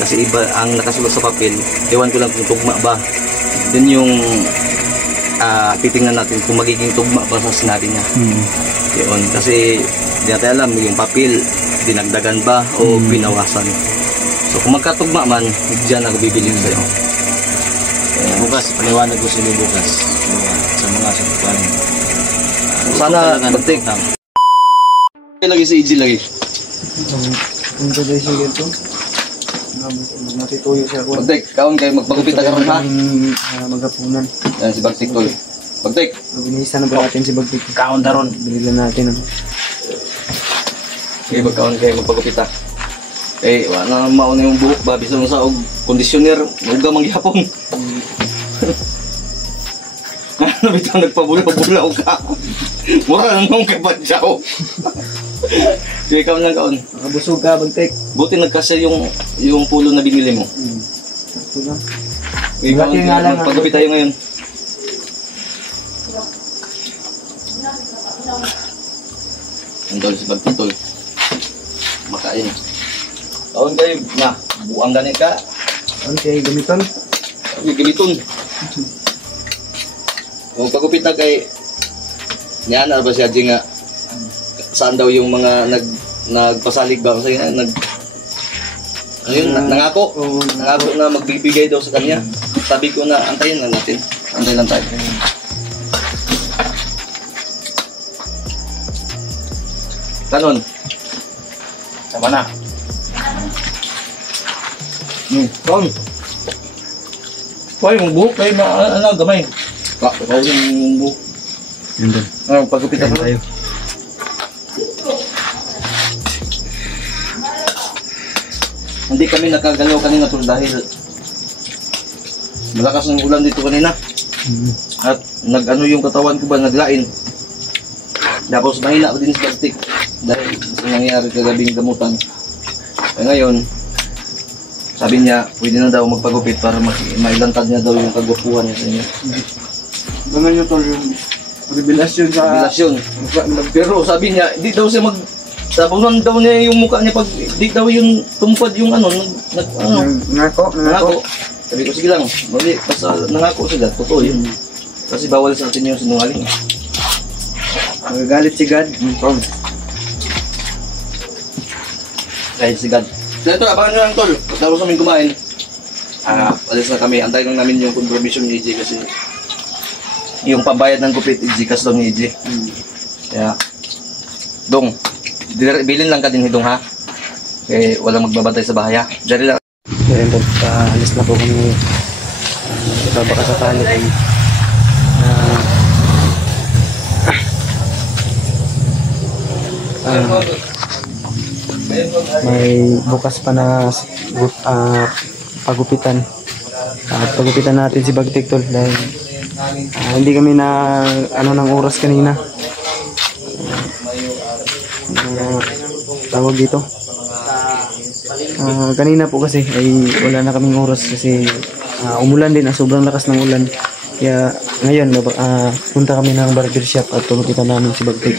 Kasi iba ang nakasulat sa papel. Ewan ko lang kung tugma ba. Dun yung titingnan natin kung magiging tugma ba sa sinabi niya. Yun. Kasi di natin alam yung papel, dinagdagan ba o binawasan. So kung magkatugma man, diyan ako bibili sa'yo. Bukas, paliwanag ko sila bukas sa mga sasakyan. Sana magtik. Lagi si EG lagi. Kung tayo siya ganito, matituyo siya ako. Magtik, kaon kayo magpagupit ka ron ha? Maghapunan. Yan si Bagtik tol. Bagtik. Binisa na ba natin si Bagtik? Kaon na ron. Bililan natin. Okay, magkaon kayo magpagupit ha? Eh, wala na mauna yung buhok ba? Bisa mo sa conditioner, huwag ka mangyapong. Ano bitaw nagpabulaw-bulaw ka? Mura na nung kapadyaw. Sige, kaon lang kaon. Nakabusog ka, Bagtik. Buti nagkasya yung pulo na binili mo. Sakto lang. Okay, kaon kayo. Magpagupit tayo ngayon. Ang tol, si Bagtik tol. Makain. Kaon kayo na, buang ganit ka. Okay, gamiton. Okay, gamiton. Kung pagupit na kay niyan ba siya nga saan daw yung mga nagpasalig ba kasi nangako na magbibigay daw sa kanya. Sabi ko na antayin lang natin. Antayin lang tayo. Kanon. Sama na. Kanon. Hoy, yung buhok kayo na gamay. Ikaw yung buhok. Yun doon. Pagupit na tayo. Hindi kami nakagalaw kanina tol dahil malakas ng ulan dito kanina. At nag-ano yung katawan ko ba, naglain. Tapos mahina ko din sa plastic dahil sa nangyari kagabing gamutan. Kaya ngayon, sabi niya, pwede na daw magpagupit para mailantad niya daw yung kagupuhan niya sa inyo. Ganun nyo tol yung revelasyon sa... Revelasyon. Pero sabi niya, di daw siya sabunan daw niya yung mukha niya pag di daw yung tumpad yung Nangako. Sabi ko, sige lang, mali, basta nangako sila, totoo yun. Kasi bawal sa atin yung sinungaling. Magagalit si God. Kahit si God. So ito, abangan nyo lang tol, tapos namin kumain. Alis na kami, antayin lang namin yung confirmation ni EJ kasi yung pambayad ng gupit, EJ-cash daw ni EJ. Kaya, Dong, bilin lang ka din Hidong ha. Okay, walang magbabantay sa bahay ha. Diyan lang. Kaya tol, alis na po kami. Baka sakali ay may bukas pa na pagupitan. Pagupitan natin si Bagtik tol dahil hindi kami na ng oras kanina. Tawag dito. Kanina po kasi ay wala na kaming oras kasi umulan din, sobrang lakas ng ulan. Kaya ngayon punta kami ng barber shop at pagupitan namin si Bagtik.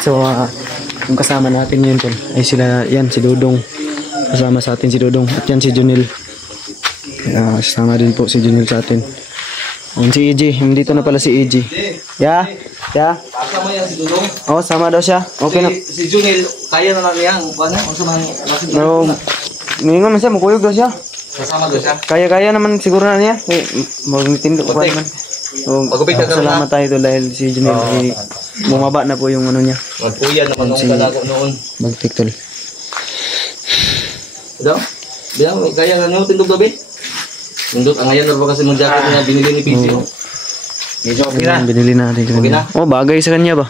So yung kasama natin yun tol ay sila, yan si Dodong, kasama sa atin si Dodong, at yan si Junil, kasama din po si Junil sa atin. Yan si EJ, dito na pala si EJ. Ya? Kasama yan si Dudong. Oh, sama daw siya. Okay na. Si Junil, kaya na lang yan. Ano? No, ngayon man siya, mukuyog daw siya. Kasama daw siya. Kaya naman siguro na niya. Magtindok pa naman. So, Pagupit ka salamat tayo doon dahil si Junil bumaba na po yung ano niya. Magpuyan naman nung kalago noon. Bagtik tol. Ito? Bilang, kaya na nyo tindog gabi? Tindog, ang ngayon na ba kasi mong jacket niya binili ni PC? Medyo okay na. Binili natin Okay na? Oh, bagay sa kanya ba?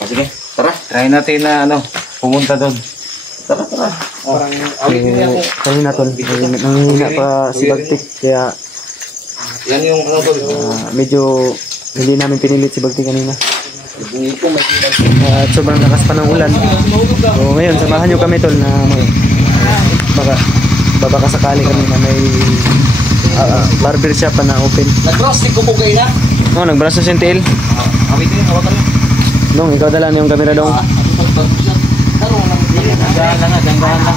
Sige, tara. Try natin na pumunta doon. Tara. Parang kanina tol, nanghihina pa si Bagtik kaya Yan yung ano tol. medyo hindi namin pinilit si Bagtik kanina. Hindi ko may At sobrang lakas pa ng ulan. So ngayon, samahan nyo kami tol na baka sakali kami na may barber shop pa na open. Nag-cross ko po kayo na? Oh, nagbraso si Tail. Awitin, hawakan mo. Dong, ikaw dala na yung camera dong. Danggahan lang.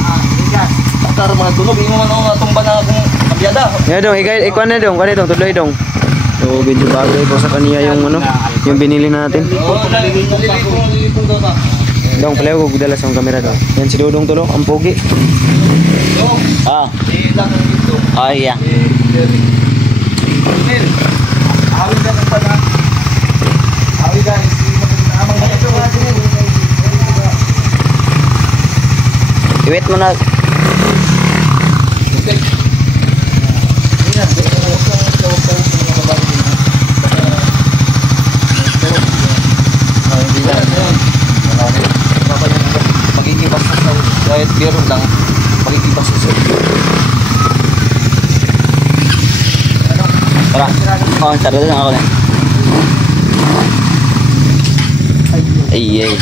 Takar mga tunog, imo man ang tumba na akong kabyada. Yeah, dong, ikaw na dong, kanito, tuloy dong. So, medyo bagay po sa kaniya yung ano, yung binili natin. Nalilipong daw ta. Dong, pala ko dala sa camera daw. Yan si Dodong tulo, ang pogi. Ah, Ilang ang dito. oh iya. Nil, awin ka ng pana. Awin ka, amang na ito. Iwit mo na. Okay. Magigibas sa kahit biro lang. Magigibas sa Tara. Oh, tara lang ako na. Ay, ay.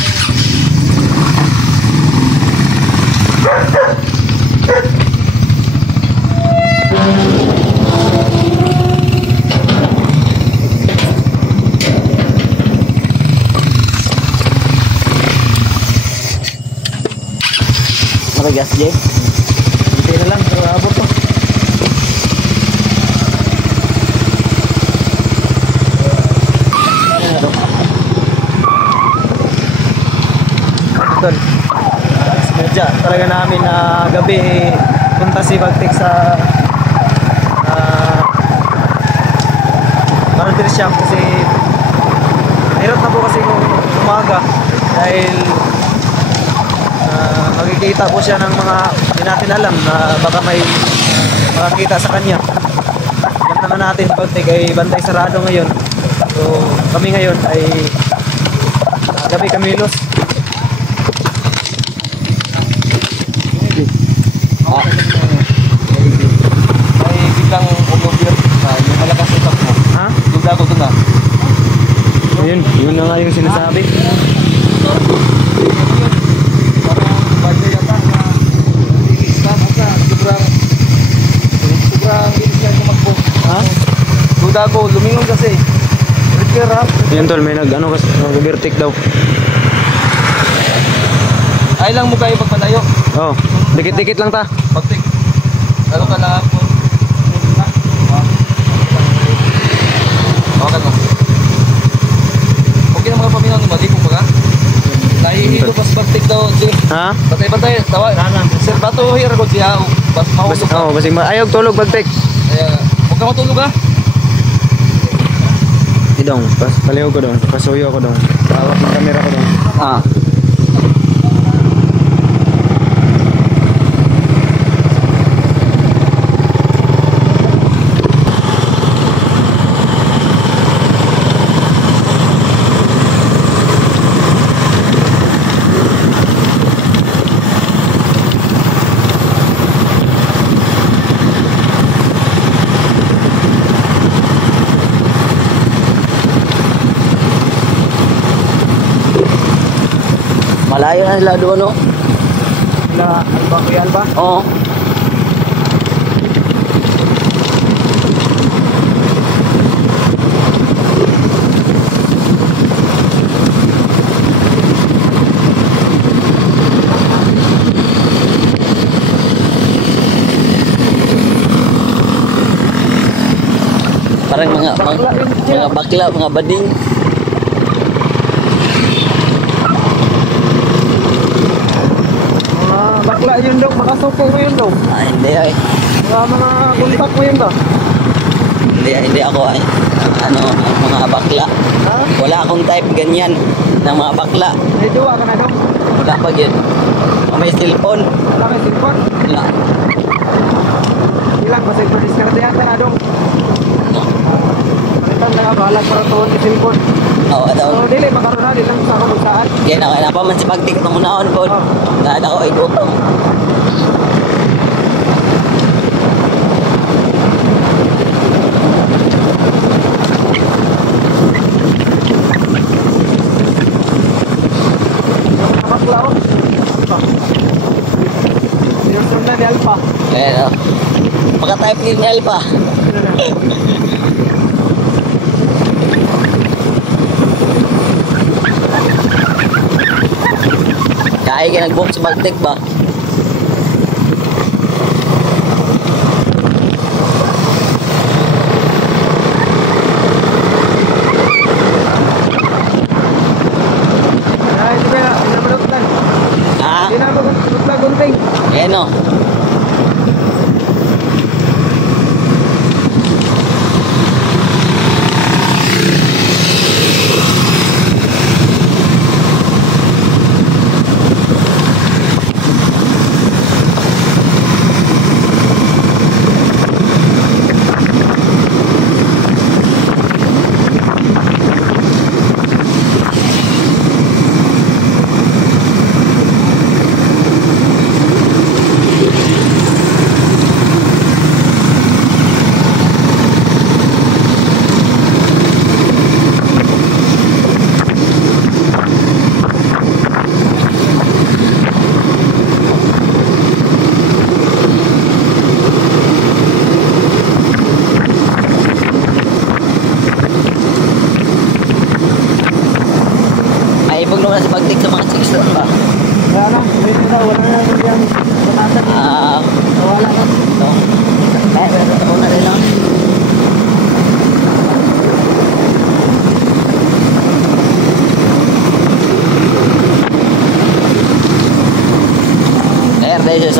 Makagas, Jay? Hindi na lang, pero abot to. Tol, medya talaga namin na gabi punta si Bagtik sa barber shop kasi hirap na po kasi kung umaga dahil makikita po siya ng mga hindi natin alam na baka may makakita sa kanya. Alam naman natin Bagtik ay bantay sarado ngayon, so kami ngayon ay gabi kamilos. May biglang umubir na yung malakas na takbo. Ha? Dugda ko doon na. Yun, yun na nga yung sinasabi. Parang bagay yata na stop sa sobrang bilis niya tumakbo. Ha? Dugda ko, lumingon kasi. Repair ha? Yun tol, may nag-ano kasi, nag-overtake daw. Ay lang mo kayo pagpalayo. Oh, dikit-dikit lang ta. Pagtik. Ano ka na po? Okay mo. Okay na mga paminaw ni Madi kung baga. Nahihilo pas pagtik daw. Ha? Batay-batay. Tawa. Sir, bato hira ko siya. Bas mahulog ka. Oh, basing ayaw tulog bagtek. Kaya, huwag ka matulog ha. Idong, paliw ko dong, pasuyo ko dong. Tawag ng camera ko dong. Ah. Malayo na sila doon, no? Sila, Alba, Kuya Alba. Oo. Parang mga bakla, mga bading. Bakla yun daw, makasuko mo yun daw. Ah, hindi ay. Mga kontak mo yun ba? Hindi ako ay ano, mga bakla. Ha? Wala akong type ganyan ng mga bakla. May duwa ka na daw. Wala pa yun. May cellphone. Wala may cellphone. Wala. Ilang, kasi diskartehan ka na daw. No. Palitan na ka, bahalag para tuon ni cellphone. Oo, daw. So, dili, makaroon na, lang sa kung saan. Yan ako, na pa man si pagtik na munahon po. Kahit ako ay gutom. Bakla o. Yung sundan ni Alpa. Ayan o. Pagka-type ni Elpa. Kaya ka nag-book sa pagtik ba?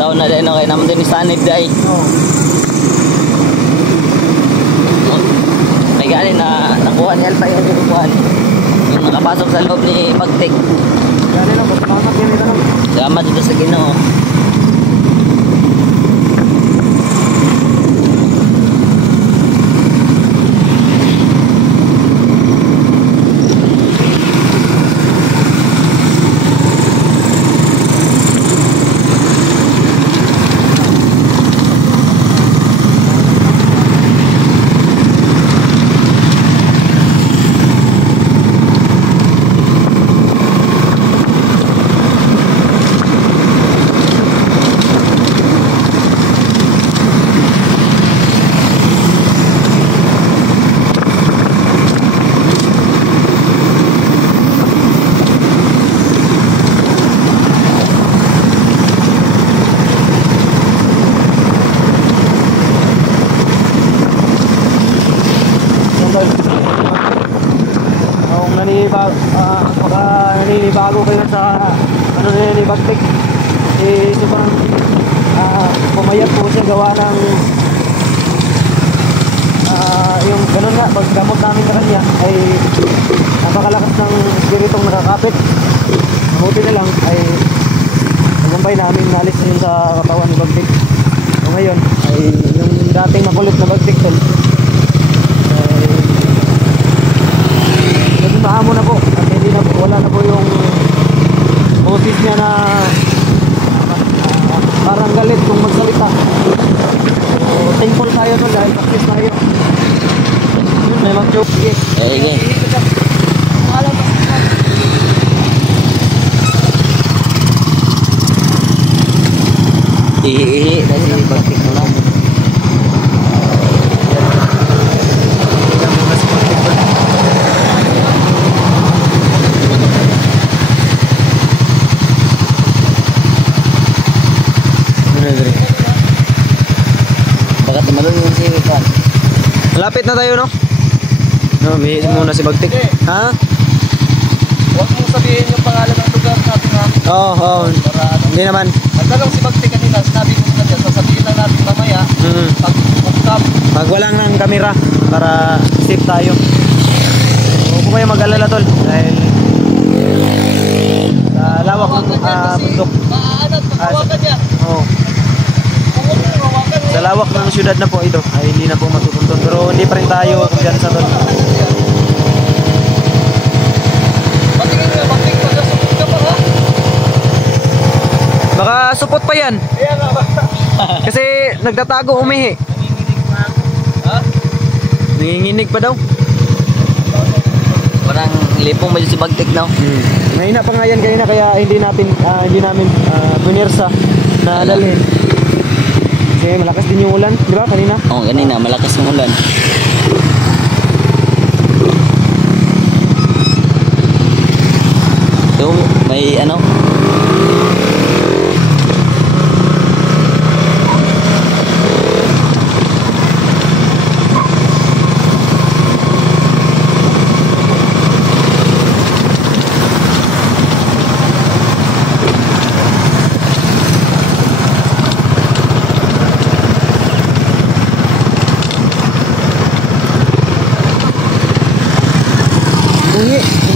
Ikaw na din, okay naman din isanid day. Oo. May galing na nakuha ni Alpha yung kinukuhan. Yung nakapasok sa loob ni Pagtik. Gani lang, salamat yan ito lang. Salamat dito sa Ginoo. Naninibago kayo sa ano ni Bagtik, sobrang pumayat po siya gawa ng yung ganun nga, paggamot namin sa kanya ay napakalakas ng espiritong nakakapit. Mabuti na lang ay nagumpay namin nalis yun sa katawan ni Bagtik. So ngayon ay yung dating makulot na Bagtik tol naging maamo na po at hindi na po, wala na po yung boses niya na parang galit kung magsalita. So thankful tayo nun dahil practice tayo. Yun, may mag-joke. Sige. Sige. Ihi-ihi na si Bagtik mo lang. Bakit naman yung siwi pa? Malapit na tayo, no? No, may muna si Bagtik. Ha? Huwag mong sabihin yung pangalan ng lugar natin ha. Oo, oo. Hindi naman. Nagtanong si Bagtik kanina, sinabi ko na dyan, sasabihin lang natin mamaya, pag ukap. Pag wala nang kamera para safe tayo. Huwag ko kayo mag-alala tol dahil sa lawak ng bundok. Maaanat, maghawakan yan. Oo. Huwag mo hawakan. Sa lawak ng syudad na po ito ay hindi na po matutuntun pero hindi pa rin tayo kumpiyansa tol. Patingin nga, Bagtik, pagkasupot ka pa ha? Baka supot pa yan Kaya nga ba? kasi nagtatago umihi. Ha? Nanginginig pa daw. Parang lipong mo si Bagtik na. Mahina pa nga yan kanina kaya hindi namin bunirsa na dalhin. Kasi malakas din yung ulan, di ba kanina? Oo, ganina, malakas yung ulan. So, may ano?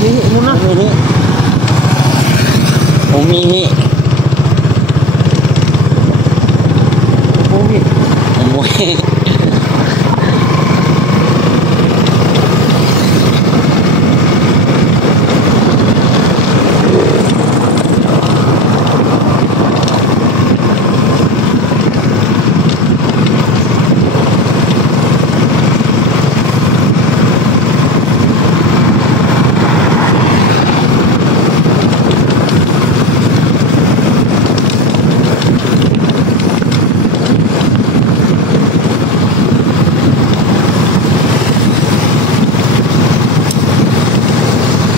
Umihi muna. Umihi. Umihi. Umuhi.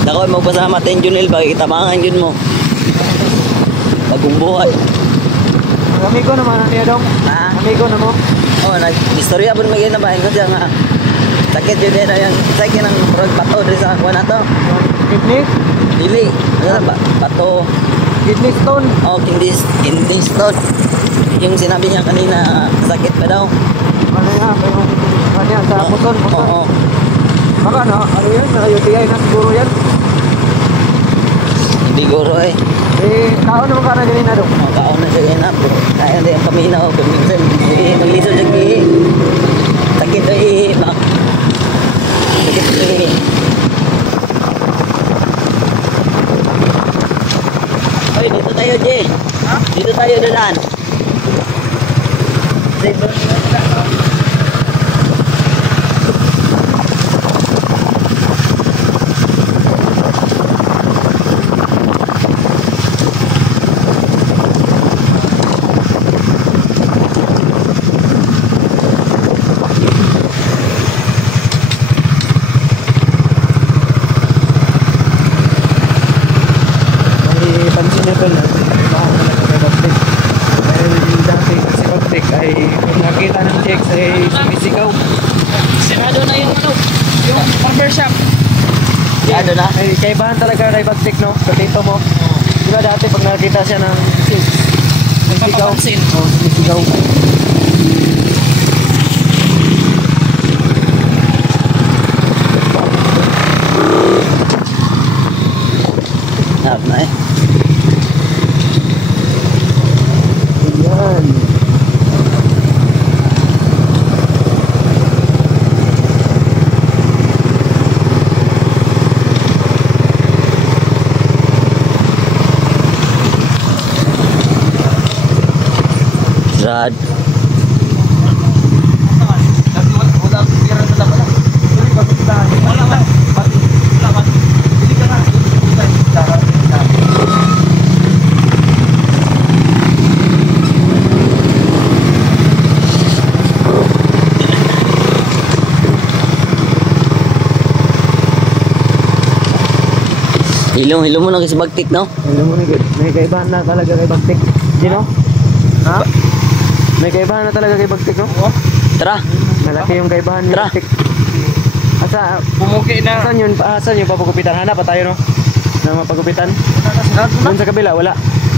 Dako mo pasama tayo Junel, bakit kitabangan yun mo? Bagong buhay. Amigo naman ano niya dong? Ha? Amigo na mo? Oh, nag-istorya po naman yun na ba? Ino siya nga. Sakit yun din na yung sakit ng prog bato rin sa kuha na to. Kidney? Dili. Ano ba? Bato. Kidney stone? Oh, kidney stone. yung sinabi niya kanina, sakit pa daw. Ano yan? Ano yan? Sa puson? Oo. Baka ano yan? UTI na siguro yan. Hindi guro eh. Kaon naman ka na ganun na doon. Kaon na siya ganyan. Pero kaya hindi ang paminaw. Kung minsan, magliso siya kihi. Sakit na ihi. Sakit na ihi. Oy, dito tayo, Jay. Dito tayo dalaan. Pansin nyo tol, baka talaga kay Bagtik. Dahil dati si Bagtik ay kung nakita ng chicks ay sumisigaw. Sinado na yung ano, yung barbershop. Ano na? Ay kaibahan talaga kay Bagtik, no? Sa tito mo. Diba dati pag nakita siya ng chicks, sumisigaw. Nagpapapansin. Oh, sumisigaw. Harap na eh. Ayan. Rad. Hilong mo na kasi Bagtik, no? Alam mo, may kaibahan na talaga kay Bagtik. Di, no? Ha? May kaibahan na talaga kay Bagtik, no? Tara. Malaki yung kaibahan ni Tara. Bagtik. Asa, Bumuki na. saan yung papagupitan? Hanap pa tayo, no? Na mapagupitan? Sinado na. Doon sa kabila, wala.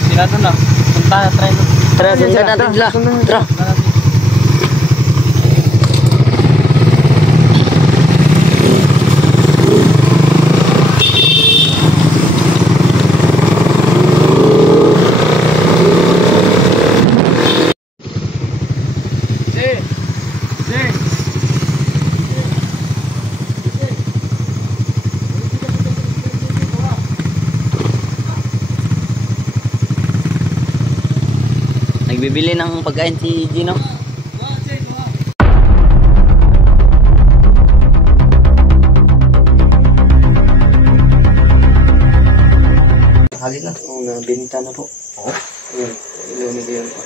Sinado na. Punta na, try na. Tara, sundan natin sila. Tara. Nagbibili ng pagkain si Gino. Hali na. Oo, nabenta na po. Oo. Ayan, ilaw ni Kuya pa.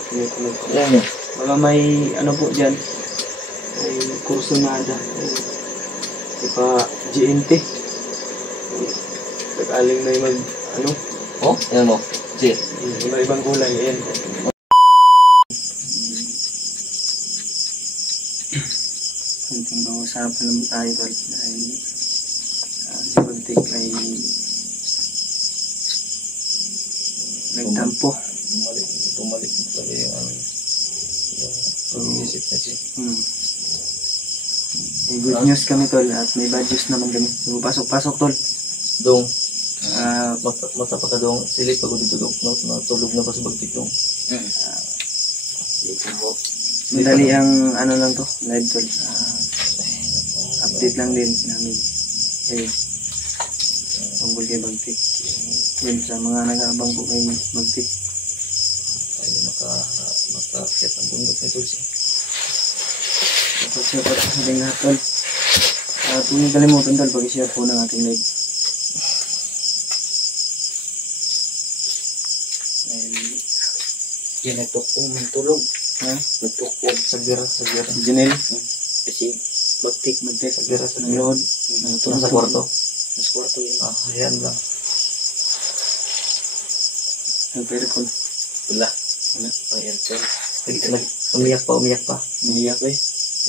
Tunog po. Yan yun. Baka may ano po dyan. May kursunada. Ipa GNT. Kakaling na yung mag, ano, Oh, yan mo. Sige. iba-ibang kulay. Ayan. Kunting pag-usapan naman tayo tol. Dahil si Bagtik ay nagtampo. Bumalik talaga yung ano, yung pag-iisip na siya. May good news kami tol at may bad news naman kami. So, pasok tol. Dong, mata pa ka dong, silip pag dito dong, natulog na ba sa Bagtik dong? Dito mo. Madali ang ano lang to, live tol. Update lang din namin. Tungkol kay Bagtik. Yun sa mga nag-aabang po kay Bagtik. Tayo makakit ang bundok na ito siya. Tapos siya po sa ating lahat tol. At huwag niyong kalimutan tol, pag-share po ng ating live. Yan, nagtukong tulog. Ha? Nagtukong sa gira. Si Janelle, Kasi Bagtik, sa gira sa ng load. Nasa kwarto. Nasa kwarto yun. Ayan lang. Nag-aircon. Wala. Ayan siya. Umiyak pa. Umiyak eh.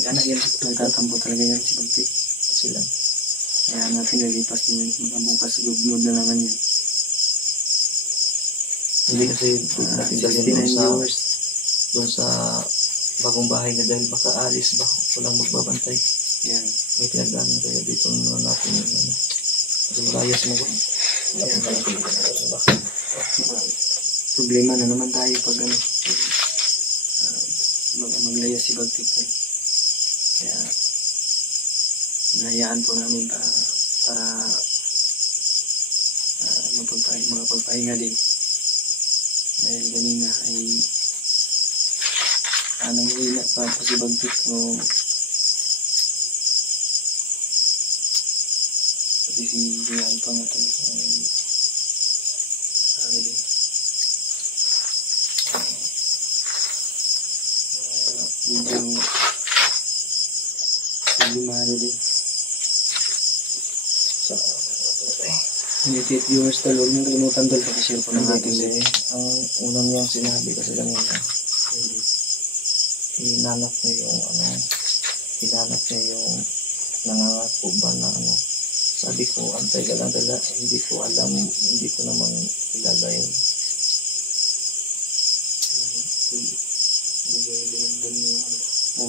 Nag-anak yan. Nagtatampo talaga yan si Bagtik. Sila. Kaya natin nalipas din yun. Mga bukas good mood na naman yan. Hindi kasi pwede natin dalhin 69 viewers. doon sa bagong bahay na dahil baka alis ba, walang magbabantay. Yan. May pinagdaanan kaya dito naman natin yung ano. Kasi malayas mo. Problema na naman tayo pag ano, maglaya si Bagtik Tol. Kaya nahayaan po namin para magpagpahinga din. Dahil kanina ay nanghihina pa po si Bagtik o pati si Rian pa nga Tol ay ano din. Medyo lumaro din. Sa Hindi viewers Tol, huwag niyong kalimutan Tol, pakishare po ng ating kasi ang unang niyang sinabi kasi kanina, hinanap niya yung ano, hinanap niya yung nangangako ba na ano. Sabi ko, antay ka lang dala, hindi ko alam, hindi ko naman kilala yun. Binamdan niyo yung ano, o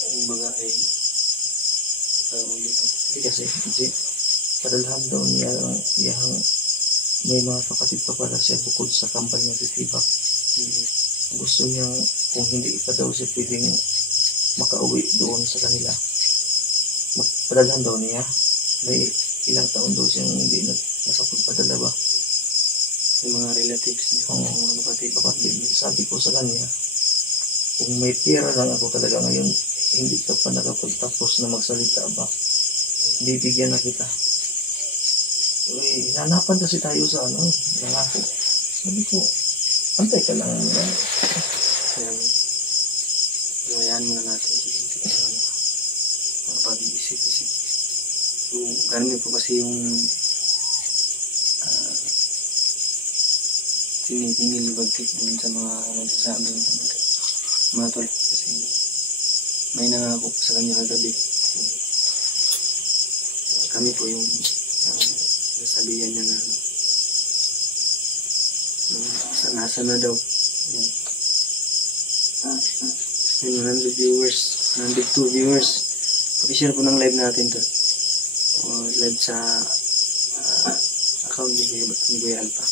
ang baga ay dito. Hindi kasi, kadalhan daw niya, may mga kapatid pa pala siya bukod sa kampanya ng Titibak. Gusto niyang, kung hindi pa daw siya pwedeng makauwi doon sa kanila, padalhan daw niya. May ilang taon daw siyang hindi nakapagpadala ba. Yung mga relatives niyo, Oo. mga kapatid. Sabi ko sa kanya, kung may pera lang ako talaga ngayon, hindi ka pa nakapagtapos na magsalita ba, bibigyan na kita. Hinanapan kasi tayo sa ano, nangako. Sabi ko, antay ka lang. Kaya hayaan muna natin si Bagtik ano, makapag-isip-isip. So, ganun po kasi yung tinitingil ni Bagtik dun sa mga nagsasabi ng mga Tol. Kasi may nangako po sa kanya kagabi. Kami po yung nasabihan niya na ano, nasa na daw. Yan. Yung 100 viewers, 102 viewers. Pag-share po ng live natin to. O live sa account ni Kuya Alpha.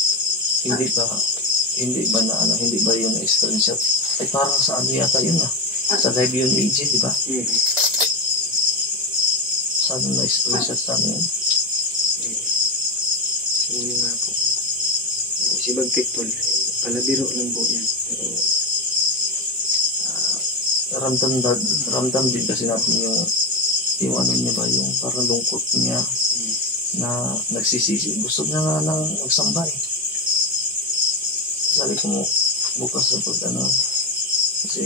Hindi ba na ano, hindi ba yun screenshot? Ay parang sa ano yata yun sa live yun ni EJ, di ba? Saan na screenshot sa ano yun? Sino nga po. Si Bagtik Tol, palabiro lang po yan. Pero ramdam din kasi natin yung ano niya ba, yung parang lungkot niya na nagsisisi. Gusto niya nga nang magsamba eh. Sabi ko mo, bukas na pag ano, kasi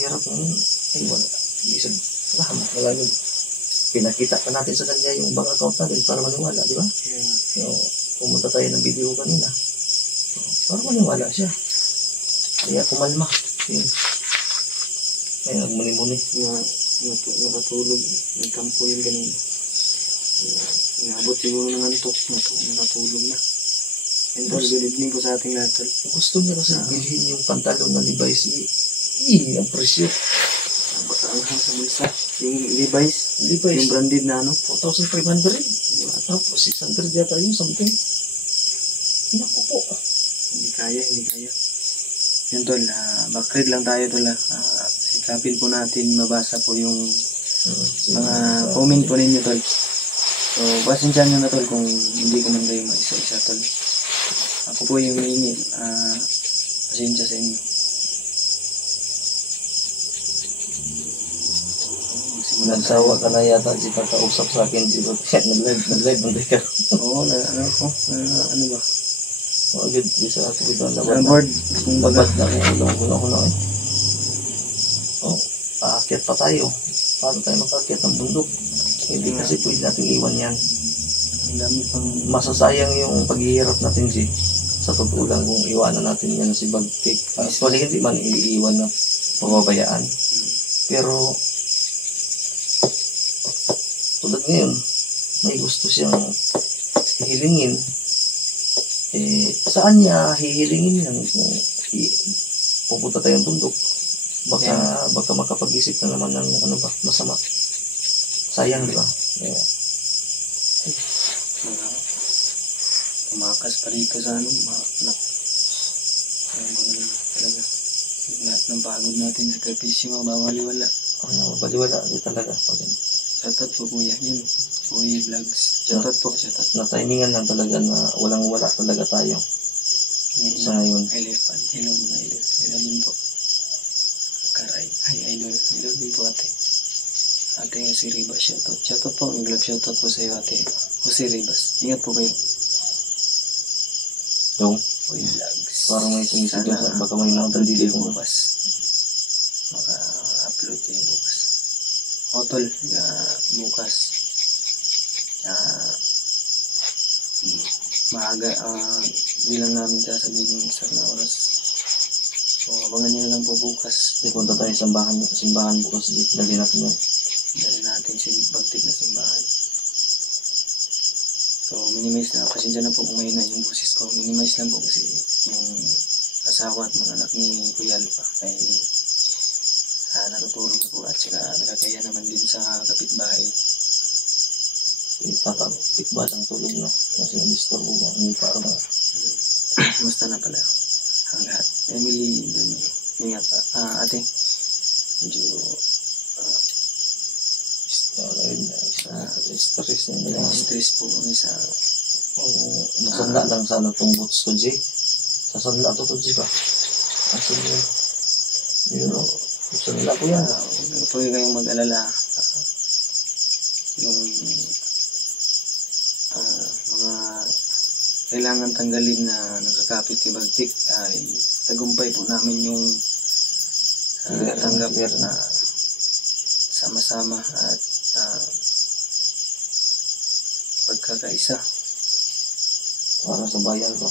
hirap naman, ay wala, isang, wala yun. Pinakita pa natin sa kanya yung bank account natin para maniwala, di ba? Pumunta tayo ng video kanina. Para maniwala siya. Kaya kumalma. Yun. Kaya nagmuni-muni. Nakatulog, nagkampo yun ganun. Inabot siguro ng antok, nakatulog na. And Tol, good evening po sa ating lahat Tol. Gusto niya kasi bilhin yung pantalon na Levi's. Ang presyo. Hanggang sa bulsa. Yung Levi's, yung branded na ano. 4,500. Tapos 600 yata yun, something. Naku po. Hindi kaya. Yan Tol, backread lang tayo Tol. Sikapin po natin mabasa po yung mga comment po ninyo Tol. So, pasensyahan nyo na Tol kung hindi ko man kayo maisa-isa Tol. Ako po yung ini, pasensya sa inyo. Nagsawa ka na yata si kakausap sa akin si nag-live ng ka. Oo, ano ba? Agad, bisa ako dito ang Sa board, kung baga. Labad na ko na eh. Aakyat pa tayo. Paano tayo makaakyat ng bundok? Hindi kasi pwede natin iwan yan. Ang dami pang Masasayang yung paghihirap natin sa totoo lang kung iwanan natin yan si Bagtik. Actually, hindi man iiwan na pababayaan. Pero, tulad ngayon, may gusto siyang hilingin. Saan niya hihilingin yan? Kung pupunta tayong bundok. Baka makapag-isip na naman ng ano ba, masama. Sayang, di ba? Yeah. Tumakas pa rito sa ano, alam ko na lang talaga. Lahat ng pagod natin, sakripisyo, mabawaliwala. Baliwala talaga. Shoutout po kuya, yun. Kuya Vlogs. Shoutout po, shoutout. Na-timingan lang talaga na walang-wala talaga tayo. Sa ngayon. Elephant. Hello mga idol. Hello din po. Karay. Ay, idol. Hello din po ate. Ate nga si Ribas. Shoutout. Shoutout po. Mag-love shoutout po sa iyo ate. O si Ribas. Ingat po kayo. Dong. Kuya Vlogs. Parang may sumisigaw sa baka may mga upload dili kayo ko. bukas. Maka-upload kayo bukas. Otol. Bukas. Maaga. Hindi lang namin sasabihin yung isang na oras. So, abangan nyo lang po bukas. Punta tayo sa simbahan bukas. Dali natin yan. Dali natin si Bagtik na simbahan. So, minimize na. Pasensya na po kung mahina yung boses ko. Minimize lang po kasi yung asawa at mga anak ni Kuya Alpha ay natutulog na po at saka nakakaya naman din sa kapitbahay. Tatapit ba ang tulog na? Kasi na-disturbo mo. Hindi parang Musta na pala ang lahat. Emily, ingat ate. Medyo stress na nila. stress po kami sa Nasanda lang sana itong boots ko, Jay. Sasanda ito to, Jay ba? Asan yun? Yun o. Sasanda ko yan. huwag po kayong mag-alala. Yung mga kailangan tanggalin na nakakapit kay Bagtik ay tagumpay po namin yung tanggap na sama-sama at pagkakaisa. Para sa bayan ko.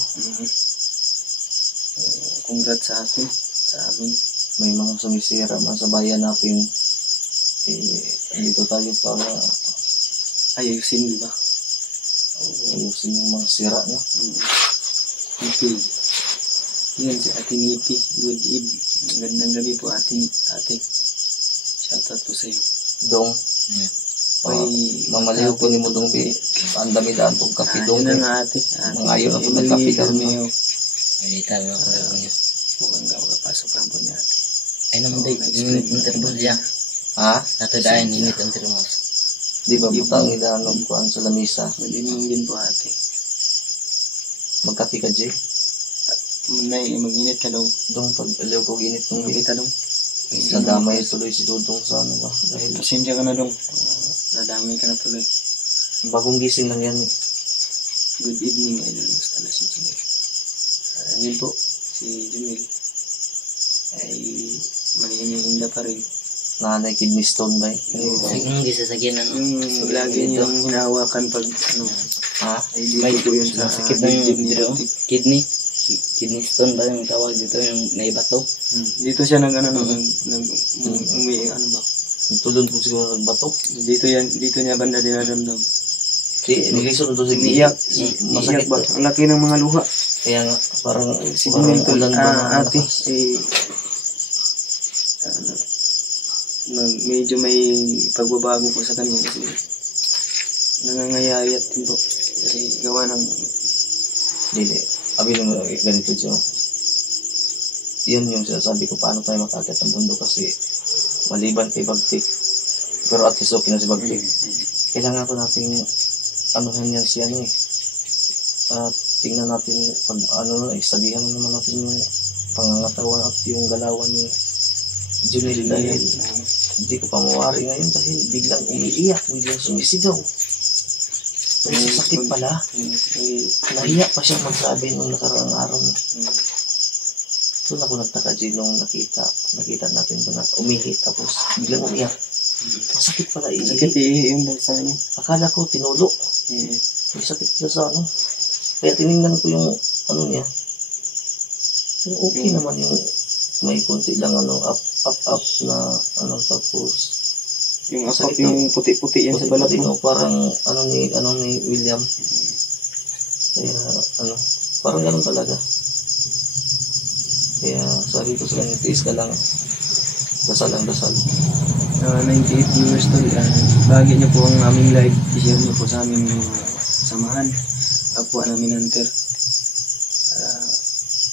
Congrats sa atin, sa amin. May mga sumisira man sa bayan natin. Dito tayo para Ayusin, di ba? ayusin yung mga sira niya. Nipi. Yan si Ate Nipi. Good eve. Magandang gabi po ate. Shoutout po sa'yo. Dong. Mamaliw ko ni mo dong bi. Ang dami daan tong kape dong. Yun na nga ate. Ngayon ako nagkape ka rin. Ay, tayo ako lang niya. Mukhang kapasok lang po ni ate. Ay, naman ba, interval niya. Ha? Natadayan, init ang termos. Di ba butang idahanog ko ang sa lamisa? Malinong din po ate. Magkape ka, Jay? Mag-init ka daw. Dong, pag aliw ko ginit nung Makita daw. nadamay tuloy si Dudong sa ano ba? Dahil Pasensya ka na daw. Nadamay ka na tuloy. bagong gising lang yan eh. Good evening, idol. Gusto na si Junel. Yun po, si Junel ay manininda pa rin. Nanay kidney stone ba eh? Yung gisasagyan na, no? Yung lagi niyang hinahawakan pag ano. Ha? Ay dito po yun sa Sakit na dibdib ni yung Bagtik. kidney stone ba yung tawag dito, yung naibato? Dito siya nag ano, ano ba? Tulon po siguro nagbatok. Dito niya banda dinaramdam. Nilisod to si Umiiyak. Masakit ba? Ang laki ng mga luha. Kaya nga, parang Si parang Junel ulan ba na ate, lakas? medyo may pagbabago po sa kanya kasi nangangayayat din po. Kasi gawa ng Dili. Abi naman ganito siya. Yan yung sinasabi ko paano tayo makakit ng mundo kasi maliban kay Bagtik. Pero at least okay na si Bagtik. Kailangan ko nating anuhan yan siya eh. At tingnan natin pag istadihan naman natin yung pangangatawan at yung galawan ni Junel dahil hindi ko pa mawari ngayon dahil biglang umiiyak, biglang sumisigaw. Pero sa sakit pala, nahiya pa siya magsabi nung nakaraang araw. Doon ako nagtaka din nung nakita natin ba na umihi tapos biglang umiyak. Masakit pala ihi. sakit yung bulsa niya. Akala ko tinulo. May sakit na sa ano. Kaya tinignan ko yung ano niya. Pero okay naman yung may konti lang up na tapos Yung Masakit apap, yung puti-puti yan sa balat mo. parang ano ni William. Kaya Parang ganun talaga. Kaya sabi ko sa kanya, tiis ka lang. Dasal ang dasal. 98 viewers tol, bahagi niyo po ang aming live, i-share niyo po sa aming mga samahan, kapwa namin hunter.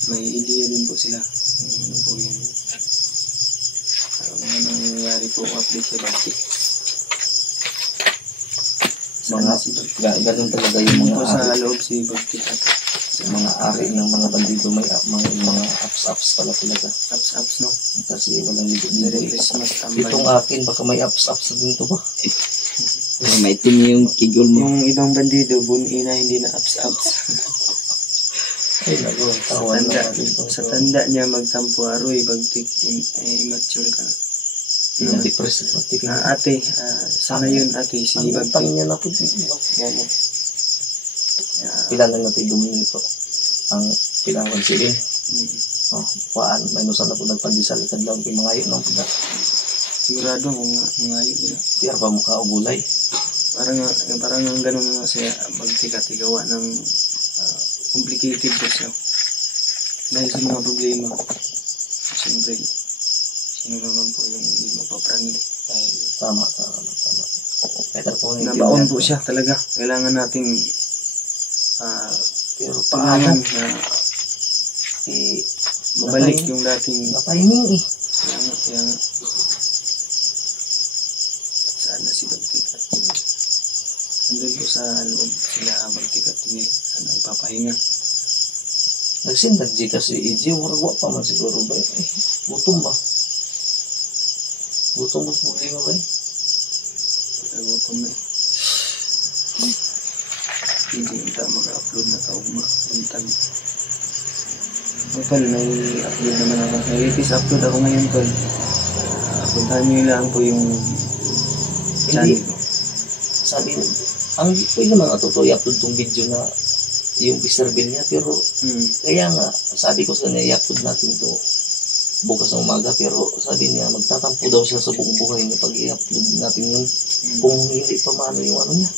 May idea din po sila ano po yung ano nangyayari po update kay Baltic. Ganun talaga yung mga po sa ari. loob si Baltic at Mga ari ng mga bandido, may mga ups pala talaga. ups no. Kasi walang Merry ligo-ligo. Christmas tambay. Itong akin, baka may ups na din to ba? Maitim yung kigol mo. Yung ibang bandido, bunin na hindi na ups. Ay, nago. Tawan na natin to. Sa tanda niya magtampo aroy, Baltic, immature ka. Na-depress. Ate, sana yun ate, si Ang Baltic. tangin niya na po dito. Yan. Kailangan natin gumin nito. Ang kailangan silin. Mm. Paan, may nusan na po nagpagdisal. Kadlang kay mga yun ang pagda. Sigurado mga yun nila. Tiyar pa mukha o gulay. Parang ang ganun nga siya magtikat igawa ng complicated po siya. Dahil sa mga problema. Siyempre, sino naman po yung hindi mapaprangin. Dahil Tama. Kaya po nabaon po siya talaga. Kailangan nating Pero pangalan paano? na mabalik yung dating Napahining eh. kaya nga sana si Baltikat andun po sa loob sila Baltikat hindi nagpapahinga. Nagsindag kasi EJ, waragwa pa man siguro ba eh. Gutom ba? Gutom mas problema ba eh? Nagutom na hindi yung mag-upload na kauma buntag. Tol, may upload naman ako. May latest upload ako ngayon, Tol. Puntahan nyo lang po yung channel ko. Sabi, ang pwede naman ito i-upload tong video na yung Mr. Bill niya, pero kaya nga, sabi ko sa kanya, i-upload natin to bukas ng umaga, pero sabi niya, magtatampo daw siya sa buong buhay niya pag i-upload natin yun. Kung hindi pa maano yung ano niya.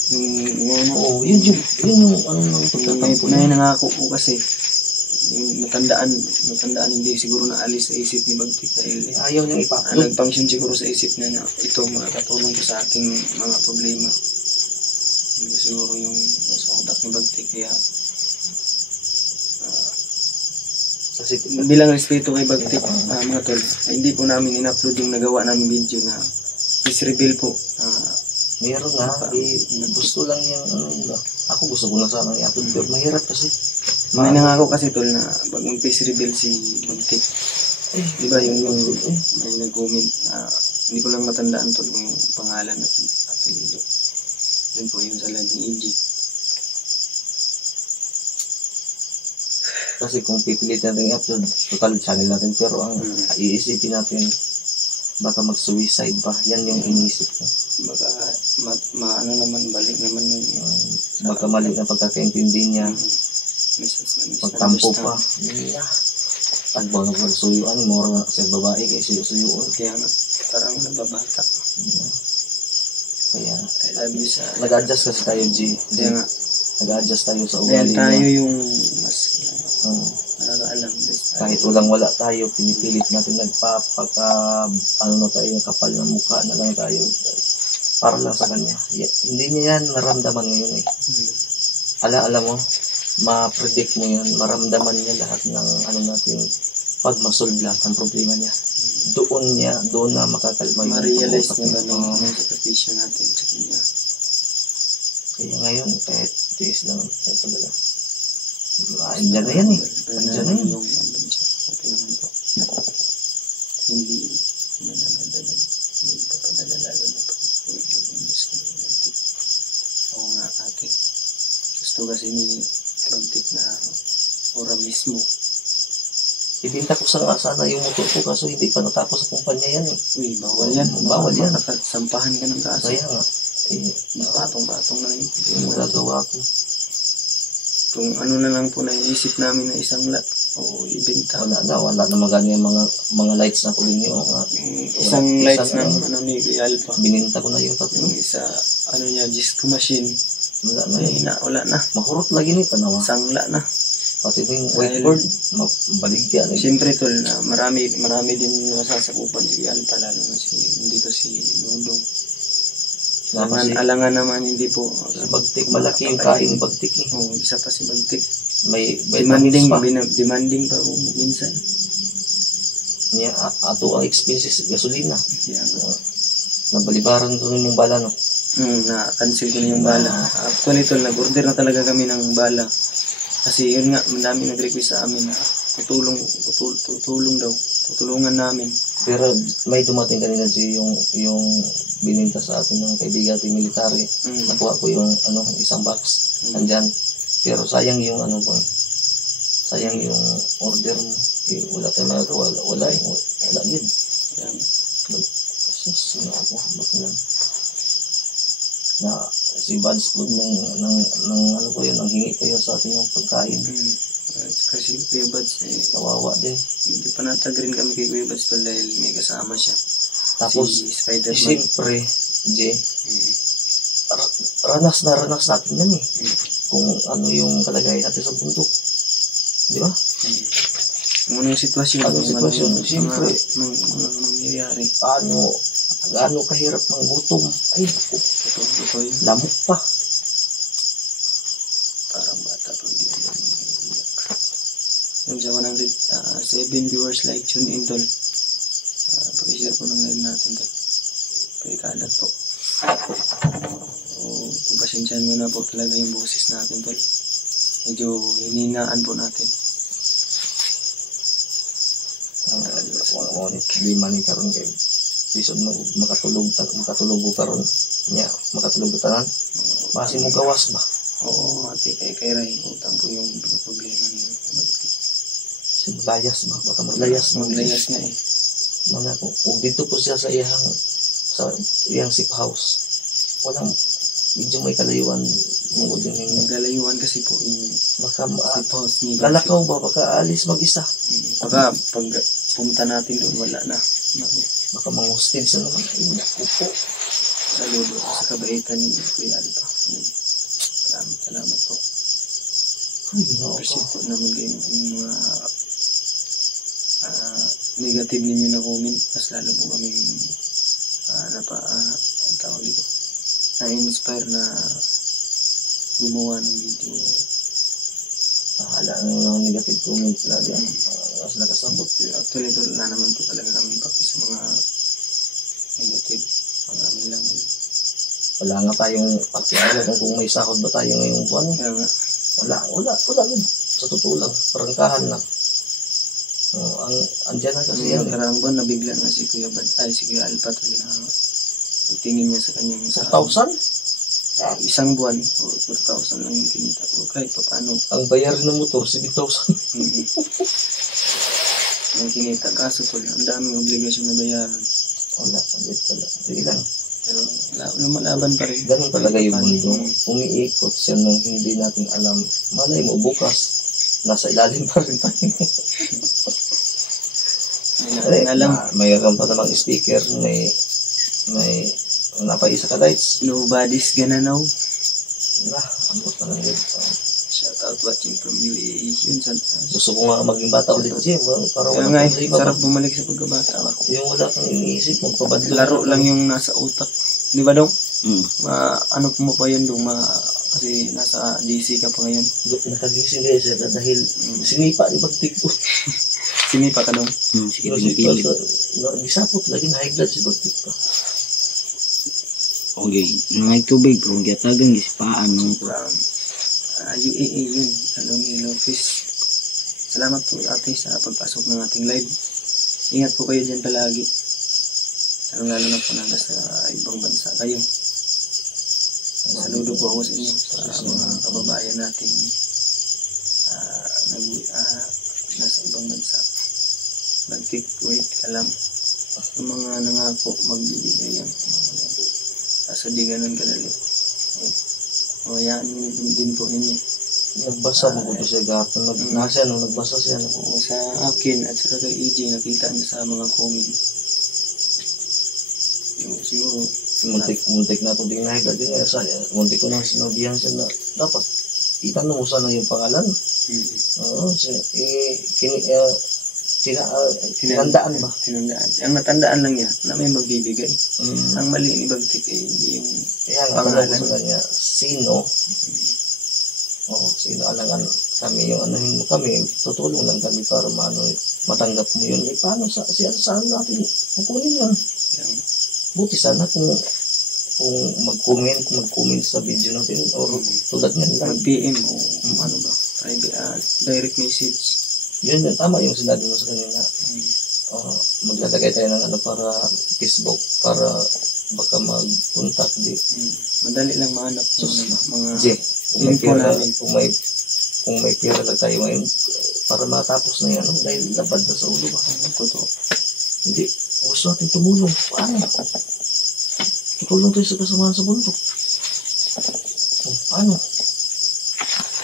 Oo, yun yung ano nang pagtatampo May niya. nangako ko kasi yung natandaan hindi siguro na alis sa isip ni Bagtik dahil Ayaw niyang ipa-upload. nag-function siguro sa isip niya na ito makakatulong ko sa aking mga problema. Hindi ko siguro yung nasa utak ni Bagtik kaya Kasi bilang respeto kay Bagtik mga tol, hindi po namin in-upload yung nagawa namin video na please reveal po. meron nga, gusto lang yung ano ba. Ako gusto ko na sana i-upload, pero mahirap kasi. May nangako kasi tol na pag mag-face reveal si Bagtik, di ba yung may nag-comment, hindi ko lang matandaan tol kung yung pangalan at apelido. Yun po yung sa live ni EG. Kasi kung pipilit natin i-upload, total channel natin, pero ang iisipin natin, baka mag-suicide pa. Yan yung iniisip ko. Baka ano naman, balik naman yung Baka mali na pagkakaintindi niya, magtampo pa. Tagbaw na pagsuyuan, mura nga sa babae kay suyuan. Kaya nga, parang nababata. Kaya, Sabi sa, nag-adjust kasi tayo, G. kaya nga, Nag-adjust tayo sa dahil ugali tayo niya. yung mas nakakaalam. Kahit walang wala tayo, pinipilit natin ano na tayo, kapal na mukha na lang tayo. Para lang sa kanya. Hindi niya yan naramdaman ngayon eh. Alam mo, ma-predict mo yan, maramdaman niya lahat ng ano natin, pag masolve lahat ng problema niya. Doon na makakalma yung Ma-realize pag-uusap niya ba niya. ng sakripisyo natin sa kanya. Kaya ngayon, kahit tiis lang, kahit talaga. Andyan na yan eh. Andyan na yan. Yung adventure. Okay naman po. Hindi mananadala. May papadala lalo na pag uwi ng English ko ng Bagtik. Oo nga ate. Gusto kasi ni Bagtik na ora mismo. Ibinta ko sana yung motor ko kaso hindi pa natapos sa kumpanya yan eh. Uy, bawal yan. Bawal yan. Sampahan ka ng kaso. Kaya nga. Patong-patong na yun. Yung magagawa ko. Kung ano na lang po naisip namin na isang lot o ibenta. Wala na magana yung mga lights na ko din yung Isang lights ng ano ni Kuya Alpha. bininta ko na yung tatlo. Yung isa, ano niya, disco machine. Wala na yun. Wala na. Mahurot lagi ni tanawa. Sangla na. Pati yung Dahil- whiteboard, mabaligyan. Siyempre tol, na marami din nasasakupan si Alpa, lalo na dito si Dudong. Alangan naman hindi po. Si Bagtik, malaki yung kain ni Bagtik eh. Oh, isa pa si Bagtik. May vitamins Demanding pa minsan. niya ato ang expenses gasolina Yan. nabalibaran doon yung bala no. Na-cancel ko na yung bala. Actually tol, nag-order na talaga kami ng bala. Kasi yun nga, madami nag-request sa amin na tutulungan namin. Pero may dumating kanina yung bininta sa atin ng kaibigan natin military. Nakuha ko yung isang box nandyan. Pero sayang yung sayang yung order mo. Eh, wala tayong magagawa. Wala yun. Yan. Sus, na si Bud's Food ng ko yun, nang hingi ko yun sa atin yung pagkain. Kasi Kuya Buds, Kawawa din. hindi pa natag-rin kami kay Kuya Buds tol dahil may kasama siya. Tapos, Si Spider-Man. siyempre, Jay, ranas natin yan eh. Kung ano yung kalagayan natin sa bundok. Di ba? Kung ano yung sitwasyon. Ano yung sitwasyon? Siyempre. Mga nangyayari. Gaano kahirap ng gutom. Ay, Ito yun. lamok pa. Parang bata pag di ako nangyayari. Yung sa 107 viewers like tune in tol. Pag-share po ng live natin tol. Pag-ikalat po. Pagpasensyahan mo na po talaga yung boses natin tol. Medyo hiningaan po natin. Lima ni karon kay lisod makatulog ko karon nya makatulog ko tanan basi mo gawas ba Oo, ate kay Ray, utang po yung problema niya. si maglayas ba baka maglayas Maglayas nga eh. mga kung dito po siya sa iyang safe house walang medyo may kalayuan mo din yung Nagalayuan kasi po yung baka safe house ni lalakaw ba baka alis mag-isa Baka pag punta natin doon, wala na. Naku, baka mga hostage na naman ay naku po saludo ako sa kabaitan ni Kuya Alpa. Yun. Salamat po. ay ginoo ko Appreciate po naman kayo yung mga negative ninyo na comment. Mas lalo po kaming tawag dito, na-inspire na gumawa ng video. pahala ng mga negative comments lagi mas nakasabot Actually, wala naman po talaga kami paki sa mga negative. Ang amin lang eh. wala nga tayong pakialam kung may sahod ba tayo ngayong buwan Kaya nga, wala din sa totoo lang prangkahan na andyan na kasi yan yung karang buwan, nabigla na si Kuya Alpa tuloy na tingin niya sa kanyang 4,000 isang buwan, 4,000 lang yung kinita ko. Kahit pa paano. ang bayarin ng motor 7,000 Ang kinita, kaso tol, ang daming obligasyon na bayaran. wala sige lang Pero lumalaban pa rin. ganun talaga yung mundo umiikot siya nung hindi natin alam malay mo bukas nasa ilalim pa rin tayo May natin alam. mayroon pa namang speaker may napaisa ka lights Nobody's gonna know. ambot na lang yun Shout out watching from UAE. Yun, gusto ko nga maging bata ulit Jim para kaya wala nga eh, problema sarap bumalik sa pagkabata. yung wala kang iniisip magpabadlo Laro lang yung nasa utak. Di ba dong? Mm. Ano mo pa yun dong? Kasi nasa DC ka pa ngayon. Nakagising guys dahil sinipa ni Bagtik ko. Sinipa ka dong? Sinusip ko gisapot lagi na high blood si Bagtik ko. Okay, nangay tubig kung gatagan gisipaan mo. UAE yun. Hello office. Salamat po ate sa pagpasok ng ating live. Ingat po kayo dyan palagi. Lalo na po nasa ibang bansa kayo. Saludo po ako sa inyo sa mga kababayan natin nasa ibang bansa. Bagtik, wait ka lang. Yung mga nangako, magbibigay yan. Kaso di ganun kadali. Hayaan din po ninyo. Nagbasa mo ko siya gapon. Nasa nagbasa siya. Sa akin at sa kay EJ, nakita niya sa mga comment. Siguro, Muntik na itong tingin na higla din. Muntik ko na sinabihan siya na dapat itanong mo sana yung pangalan. Oo, tinandaan ba? Tinandaan. Ang natandaan lang niya na may magbibigay. Ang mali ni Bagtik ay hindi yung Kaya nga, pangalan. gusto niya, sino? Sino alangan kami yung anuhin mo kami, tutulong lang kami para matanggap mo yun. Paano saan natin kukunin yun? Buti sana kung mag-comment sa video natin or tulad nga lang. Mag-PM o ano ba, private, direct message. Yun, tama yung sinabi mo sa kanina. Maglalagay tayo ng para Facebook para baka mag-contact Madali lang mahanap mga info info namin. namin. Kung may pera lang tayo ngayon para matapos na yan, dahil labad na sa ulo ba? Totoo. Hindi, gusto natin tumulong. Paano? Tutulong tayo sa kasamahan sa bundok. Paano?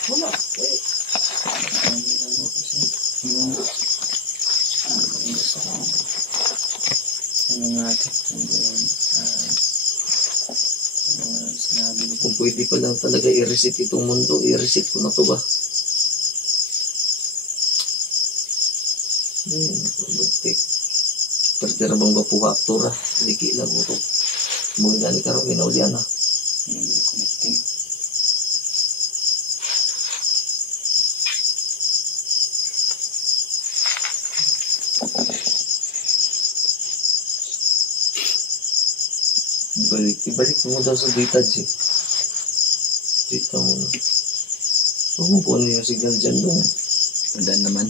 Wala. Ano nga ate? Sinabi ko. Kung pwede pa lang talaga i-reset itong mundo, i-reset ko na to ba? Pagtira bang bapuha aktura, liki lang ito. Mga gani karong ginaulian na. Connecting. Ibalik mo daw sa data, G. Data mo na. Huwag mo po yung signal dyan doon. Andan naman.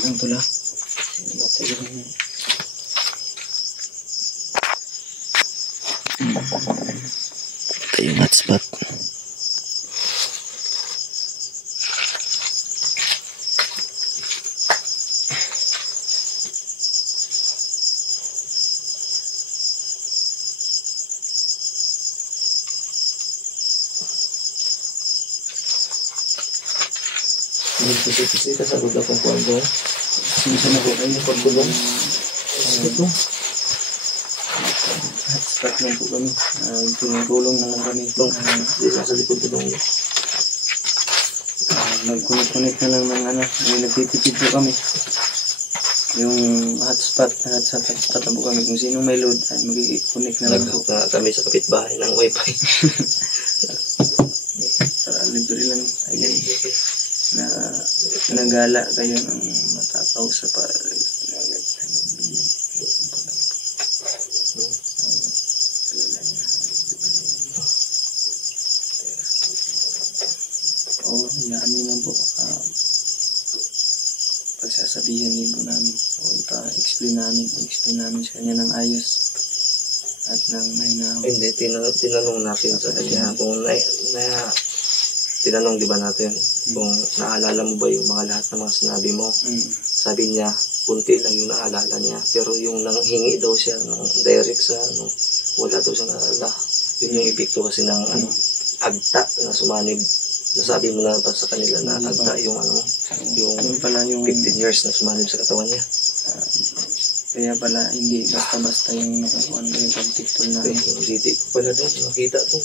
Ang tula. Ito yung hotspot. Nagpisi-pisi ka sa ruda kong kwento. Sino na po kayo? Pagkulong. Ito. Hotspot lang po kami. Tumutulong na lang kami. Hindi sa likod tulong. Nag-connect na lang ng may nagtitipid po kami. Yung hotspot na po kami. Kung sinong may load ay mag-connect na lang po. Naghook na kami sa kapitbahay ng wifi. Para libre lang. Ayan. Na nagala kayo ng matakaw sa hinaan nyo lang po. Pagsasabihin din po namin o explain namin sa kanya ng ayos at ng mahinaw. Hindi, tinanong natin sa kanya kung tinanong di ba natin kung naalala mo ba yung mga lahat ng mga sinabi mo. Sabi niya, kunti lang yung naalala niya. Pero yung nanghingi daw siya ng direct sa wala daw siya naalala. Yun yung epekto kasi ng agta na sumanib. Nasabi mo na ba sa kanila na agta yung yung pala yung 15 years na sumanib sa katawan niya. Kaya pala hindi basta-basta yung nakakuan kayo pag-tiktol na Yung diti ko pala doon, nakita to.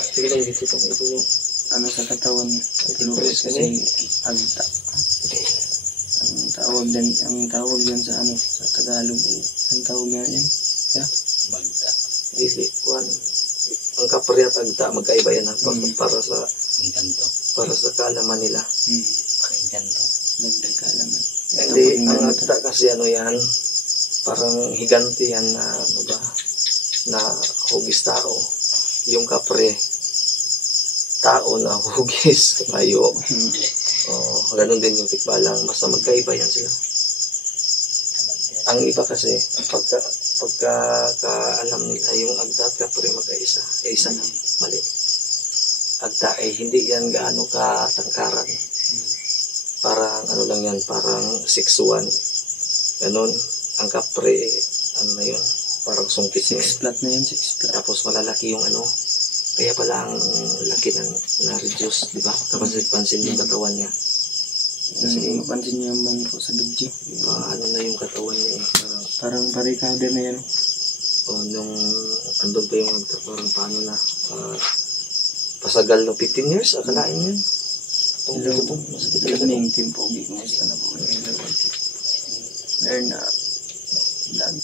Sige lang dito pa ito yung sa katawan luis kasi agta. Ang tawag yan sa sa Tagalog ang tawag nga yan bagta. Dili, ang kapre at agta magkaiba yan para sa kaalaman nila. Dagdag kaalaman. Hindi, ang agta kasi yan, parang higanti yan na hugis tao. Yung kapre, tao na hugis, kayo. Ganun din yung tikbalang, basta magkaiba yan sila. Ang iba kasi, pagka-alam nila yung agta at kapre magkaisa, isa lang, mali. Agta hindi yan gaano katangkaran. Parang lang yan, parang 6'1". Ganun, ang kapre, na yun, parang sungkit niya. 6 flat na yun, 6 flat. Tapos malalaki yung kaya pala ang laki na-reduce, di ba? Kapag pansin yung katawan niya. Kasi mapansin niyo yung po sa video. Na yung katawan niya. Parang parikader na yan. Nung andun pa yung parang paano na, pasagal ng 15 years, akalain mo yun. Itong masakit talaga. Yung team po, kumusta na po kayo? Meron na vlog.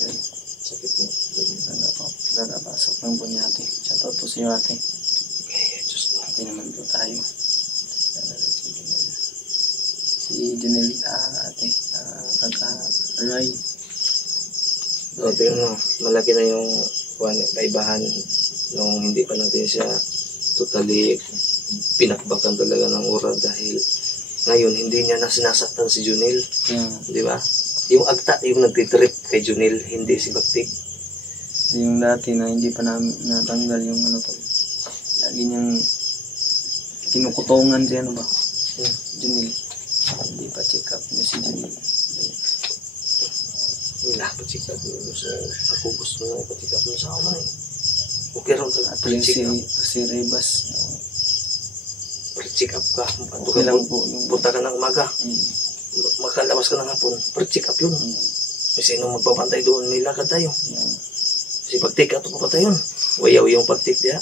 Yun. Sakit mo. Ganda po. Gagapasok ng po niya ate. Shoutout po sa iyo ate. Diyos ko. Ate naman po tayo. Si Junel, ate, kaka-Ray. So, tingnan mo, malaki na yung kaibahan nung hindi pa natin siya totally pinakbakan talaga ng oral dahil ngayon hindi niya na sinasaktan si Junel, di ba? Yung agta, yung nagtitrip kay Junel, hindi si Baktik. Yung dati na hindi pa namin natanggal yung ano to. Lagi niyang kinukutongan siya, ano ba? Junel. Hindi pa check up niya si Junel. Pa-check up mo. So, ako gusto na pa-check up mo sa ako man eh. Okay rin At yung pa-check up. si Rebas. Pa-check up ka. Okay lang po. Punta ka ng umaga. Makalabas ka ng hapon. Pa-check up yun. May sino magpapantay doon. May lakad tayo. Si pag-take out pa tayo yun. Wayaw yung pag-take diya.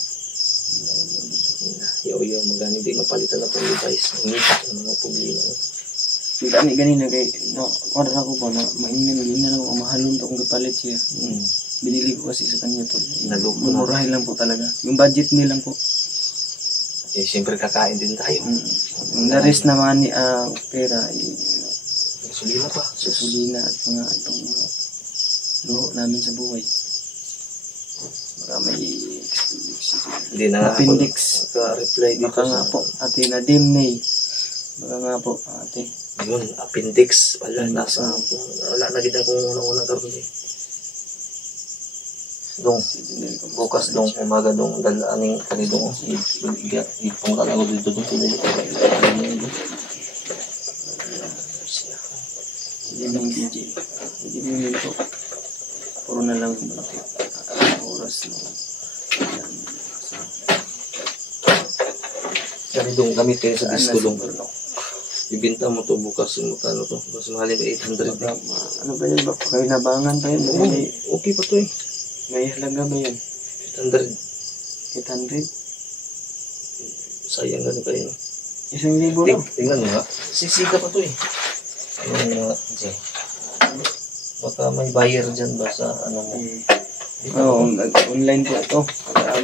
Yaw-yaw magani di mapalitan na itong device. Ang itak ng mga problema. Ganina kay order ako po na mainim na lang mahalon to kung kapalit siya. Binili ko kasi sa kanya to. Mumurahin lang po talaga. Yung budget nilang po. Eh, siyempre kakain din tayo. Yung na-rest naman ni pera, Sulina pa. susulina at mga itong luho namin sa buhay. Baka may Hindi na nga appendix. Ka-reply dito Baka nga po, ate na dimney. Baka nga po, ate. Yun, appendix pala. Nasa, wala na kita kung una-una karoon eh. Dong, bukas dong, umaga dong, dalaning kanidong, ipong kalago dito dong sila dito. Hindi yung DJ. Hindi yung po. Puro na lang yung oras na. Kanidong, gamit kayo sa disco dong. Ibinta mo to bukas, ano to, mas mahalin ba 800 na. Ano ba yun? Baka kayo nabangan pa yun? Okay pa to eh. May halaga ba yan? 800. 800? Sayang gano'n kayo. 1,000 lang. Tingnan mo nga. Sisika pa to eh. Yung mga, baka may buyer dyan ba sa ano mo. Oo, online po ito.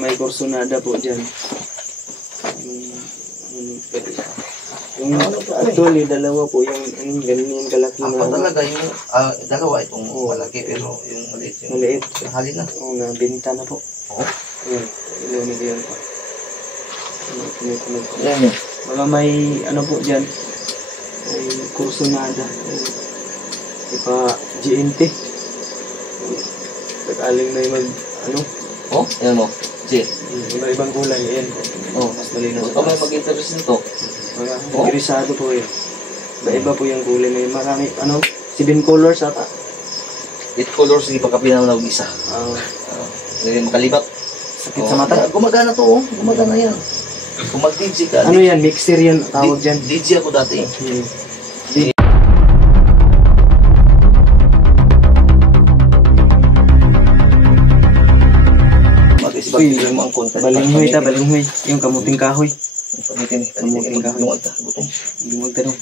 May Corsonada po dyan. Yung actually, dalawa po yung ganyan kalaki na. Ako talaga yung dalawa itong malaki pero yung maliit. Yung Maliit. Halin na. Oo, nabinta na po. Oo. Yun, ilunig yan po. Tunog po. Yan yun. Baka may ano po dyan. May Corsonada. Ipa GNT. Nag-aling na yung ano. Oh, yan mo. Jay. Iba-ibang kulay. Ayan. Oh, Mas malinaw. ikaw may mag-interest nito. Mga grisado po yun. Iba po yung kulay na yun. Marami, 7 colors ata. 8 colors, hindi pa kapinaw na isa. Hindi makalibat. Sakit sa mata. Gumagana to, oh. Gumagana yan. Kung mag-DJ ka. Ano yan? Mixer yan. Tawag dyan. DJ ako dati. Mag-isbag mo ang content. Balinghoy ta, balinghoy. Yung kamuting kahoy. Pamitin eh. Kamuting kahoy. Lungag ta. Butong. Lumag tanong.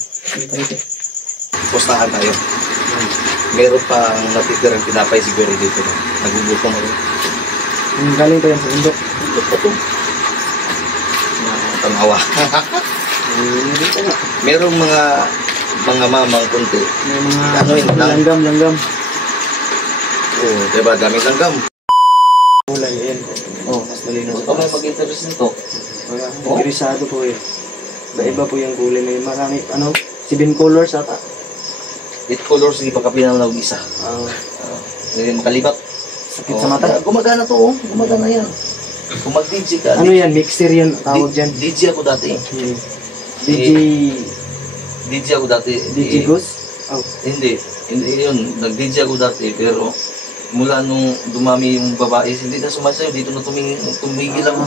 Postahan tayo. Meron pa ang natitirang tinapay siguro dito. Nagugutom ako. Galing pa yan sa bundok. Ito pa to. Tanghawa. Merong mga mamang kunti. May mga Ano yun? langgam. Oh, diba? Daming langgam. Kulay, ayan. Oh, Mas malinaw. ikaw may mag-interest nito. Mga grisado po yun. Iba po yung kulay na yun. Marami, 7 colors ata. 8 colors, hindi pa kapinaw na isa. Hindi makalibat. Sakit sa mata. Gumagana to, oh. Gumagana yan. Kung mag-DJ ka. Ano yan? Mixer yan. Tawag dyan. DJ ako dati. DJ ako dati. DJ Ghost? Hindi yun. Nag-DJ ako dati. Pero mula nung dumami yung babae, hindi na sumasayo. Dito na tumigil ako.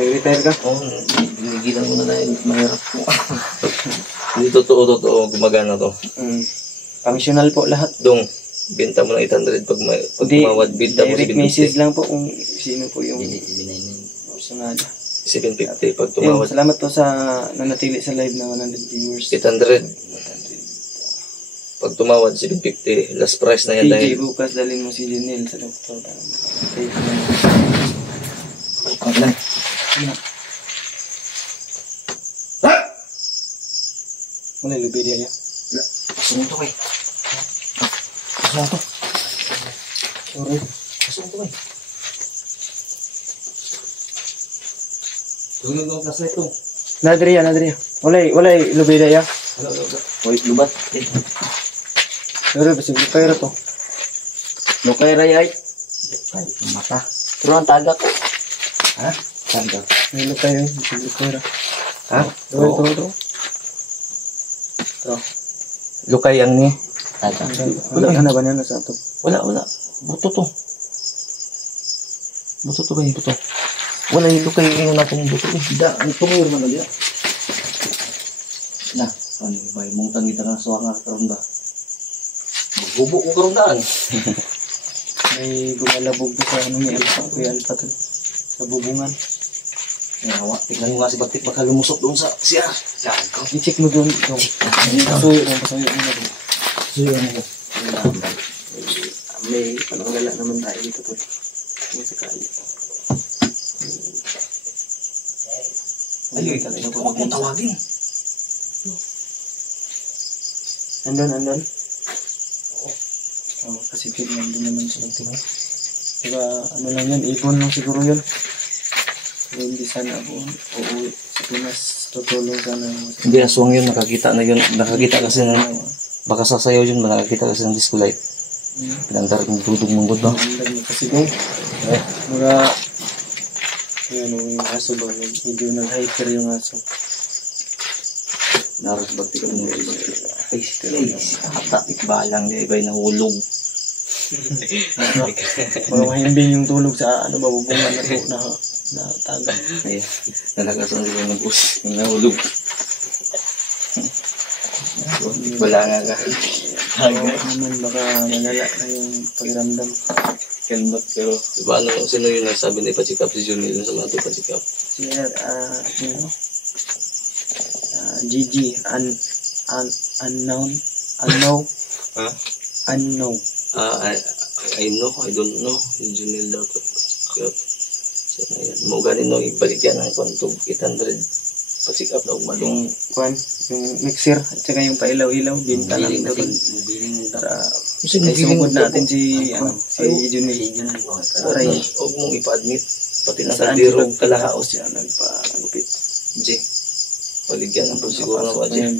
Nag-retire ka? Oo, tinigilan ko na yun. Mahirap po. Hindi totoo. Gumagana to. Functional po lahat. Dong, benta mo ng 800 pag tumawad. Benta mo direct 750. message lang po kung sino po yung Corsonada. 750 pag Ayun, tumawad. salamat po sa nanatili sa live na 100 viewers. 800. Pag tumawad, 750. Last price na yan dahil. PJ, bukas dalhin mo si Janelle sa doktor para makapatay ka na. Okay lang. Wala, lubi dia. Gusto mo to kay. Gusto mo to. Sorry. Gusto mo to kay. Tulog ang flashlight to. Nadriya. Wala, lubi dia. Wait, lubat. Sorry, basta lukay ra to. Lukay ray ay. Ay, mata. Pero ang tagak. Ha? Tanda. May lukay yun, basta lukay ra. Ha? Ito. Lukay ang ni. Tagak. Wala ka na ba na sa ito? Wala. Buto to. Buto to ba yung buto? Wala yung lukay yung natong buto. Hindi. Ang tumir man na diya. Na. Ano ba yung mong tangita ka sa mga karon ba? Magbubo ko karon daan. May gumalabog ko sa ano ni Alpha. Kuya Alpha to. Sa bubungan. Nawa, tignan mo nga si Batik baka lumusok doon sa siya. Gago. I-check mo doon. Pasuyo mo na doon. Suyo mo. May pananggala naman tayo dito po. Yung sakali. Ay, huwag mong tawagin. Andun. Oh, kasi tignan din naman sa tingin. Diba, ano lang yan, ipon lang siguro yun. Kung hindi sana ako uuwi sa Pinas, tutulong sana. Hindi, aswang yun. Nakakita na yun. Nakakita kasi na, baka sasayaw yun. Nakakita kasi ng disco light. Pinandar yung dudong manggod ba? Andun mo kasi doon. Mga, yun, yung aso ba, medyo nag-hiker yung aso. Naros Batik ka mo. Ay, hata, ikbalang niya. Iba'y nahulog. Mga mahimbing yung tulog sa ano ba, bubungan na taga. Ay, nalagasan nila ng bus. Yung nahulog. Wala nga ka. Naman baka malala na yung pakiramdam. Kelmat pero. Diba ano, sino yun nagsabi na ipa-check up si Junil sa mga ito pa-check up? Siya, Gigi, unknown. Ha? Unknown. I know, I don't know. Yung Junil daw ito pa-check up. Sana yan. Mauganin no, ibalik yan ng kwantog 800. Pa-check up na umalong. Yung mixer, at saka yung pailaw-ilaw, binta lang dapat. Para isugod natin si Junil. Aray. Huwag mong ipa-admit. Pati na Saan kaldero. sila kalahaos siya nagpagupit. J. Paligyan ang siguro na ba, J?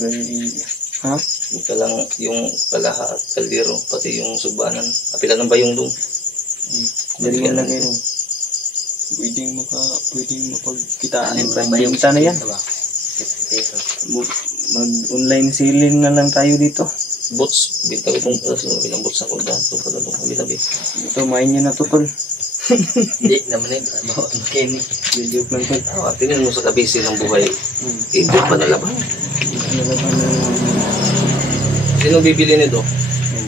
Ha? Ika lang yung kalaha at kaldero, pati yung subanan. Apila ng bayong doon. Dali mo lagay doon. Pwedeng mapagkitaan. Binta na yan. Mag-online selling na lang tayo dito. Bots, binta ko itong bilang bots ako dyan. Ito pala itong kabilabi. Ito, main nyo na tutol. Hindi naman eh. Makinig. Joke lang tol. Tingnan mo sa kabisi ng buhay. Hindi pa nalaban. Sino bibili nito?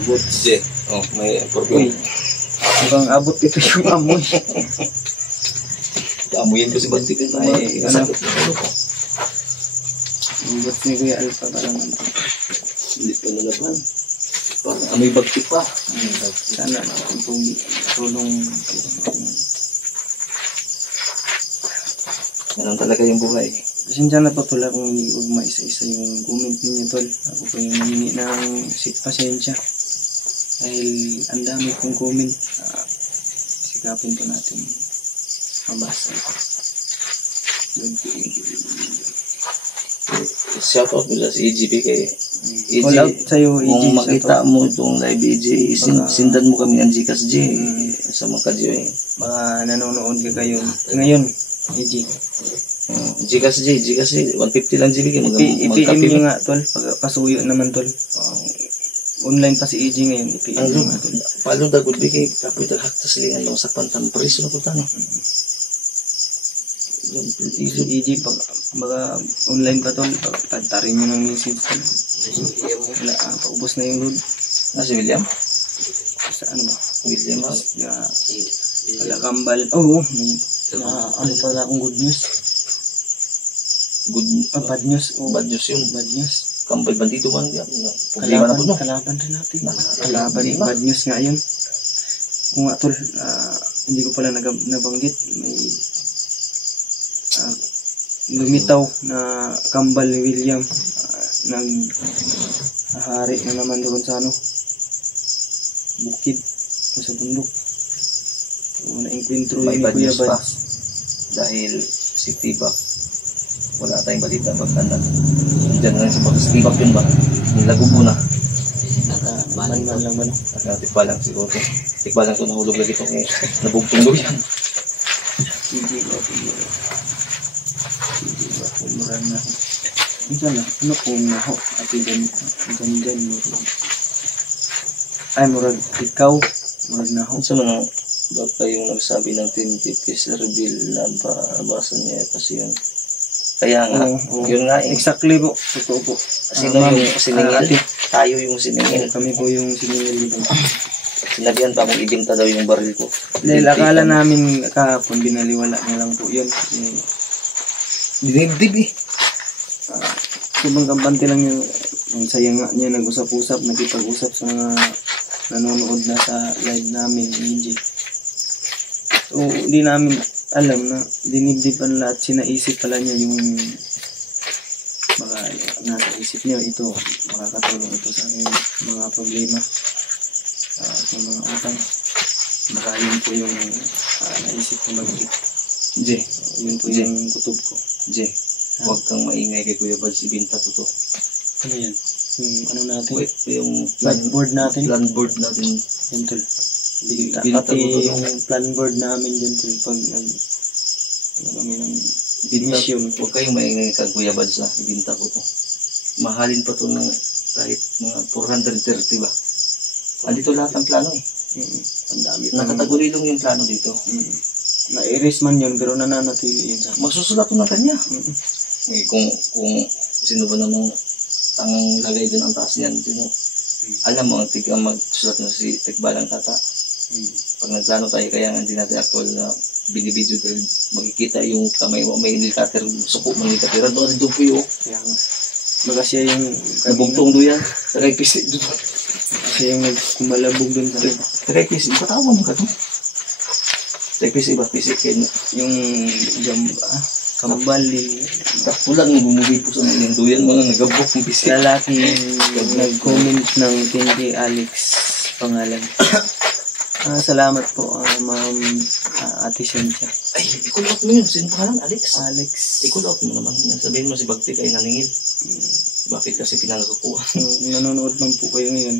Boots. J. Oh, may perfume. Mukhang abot ito yung amoy. Amuyin ko si Bantik. Ay, ano? Sakot na ano ko. Yung boots ni Kuya Alpha parang Hindi pa nalaban. Parang amoy bagtik pa. sana tulong. Ganun talaga yung buhay. Pasensya na pa pala kung hindi ko maisa-isa yung comment ninyo tol. Ako pa yung nangingi ng pasensya. Dahil ang dami kong comment. Sikapin po natin mabasa ito. Shout out nila si EGP kay EG. Call out sa'yo, EG. Kung makita mo itong live EG, sindan mo kami ng Gcash G sa mga kadyo eh. Baka nanonood ka kayo. Ngayon, EG. Gcash G, 150 lang GB kayo. IPM nyo nga tol. Pasuyo naman tol. Online pa si EG ngayon. IPM nyo nga tol. Paano dagod di kay kapoy taghaktas liyan lang sa pantan. Preso na po tano. EG, baka online pa tol. Tagtarin nyo ng message tol. Wala, paubos na yung load. Si William? Sa ano ba? William Kala kambal. Oo, may ano pala akong good news. good, Bad news. Oh, bad news yun. bad news. Kampay bandito man yan. Problema na po, no? Kalaban rin natin. Kalaban, Kalaban, bad news nga yun. Kung nga tol, hindi ko pala nabanggit, may lumitaw na kambal ni William, hari na naman doon sa bukid o sa bundok. Na-encuentro May ni bad Kuya news pa. Bads. Dahil si Tibak, wala tayong balita pagkanan. Diyan na lang sa pag-Tibak yun ba? Nilago na. Man lang ba no? Tikba lang siguro. Tikba lang ito, nahulog lagi ito. Nabugtong daw yan. Hindi ba kumuran na. Minsan na, ano kung naho at dyan mo. Ay, murag ikaw, murag naho. Kung sa mga baka yung nagsabi ng Team Tipis reveal na basa niya kasi yun. Kaya nga, Oo. yun nga eh. Exactly po, totoo po. Sino yung siningil? Tayo yung siningil. Kami po yung siningil dito. Sinabihan pa akong ibinta daw yung baril ko. Dahil akala namin kahapon, binaliwala niya lang po yun. Dinibdib eh. Subang kampante lang yung saya nga niya, nag-usap-usap, nakipag-usap sa mga nanonood na sa live namin, EJ. So, di namin alam na dinibdiban lahat, sinaisip pala niya yung mga nasa isip niya, ito, makakatulong ito sa aming mga problema sa mga utang. Baka yun po yung naisip ko mag-isip. Jay, Yun po yung kutob ko. Jay, huwag kang maingay kay Kuya Bads, ibinta ko to. Ano yan? Yung ano natin? Wait, yung Plan board natin? plan board natin. Yan tol. Binta Pati ko to. yung plan board namin dyan tol. Pag kami ng mission. Huwag kayong maingay kay Kuya Bads, ibinta ko to. Mahalin pa to ng kahit mga 430 ba? Andito lahat ang plano eh. Ang dami pa. Nakatagulilong yung plano dito. Na-erase man yun pero nananatili yun sa Magsusulat ko na kanya. Eh, kung sino ba namang tangang lagay dyan ang taas niyan, sino? Alam mo, ang tigang magsulat na si Tikbalang Tata. Pag nagplano tayo, kaya nga hindi natin actual na binibidyo dahil makikita yung kamay mo, may nilikater, suko mo nilikater. Doon po yun. Kaya nga. Baga siya yung Nabugtong doon yan. Sakay pisik doon. siya yung nagkumalabog dun sa Sakay pisik. Patawa mo ka doon. Sakay pisik ba? Pisik kayo. yung kambal din. Kapulan mo bumuli po sa mga duyan mo na nagabok ng pisik. Lalaki nag-comment ng Pinky Alex pangalan. Salamat po ma'am Ate Cynthia. Ay, ikulot mo yun. Sino pangalan? Alex? Alex. Ikulot mo naman. Sabihin mo si Bagtik ay naningil. Bakit kasi pinangakukuha? Nanonood man po kayo ngayon.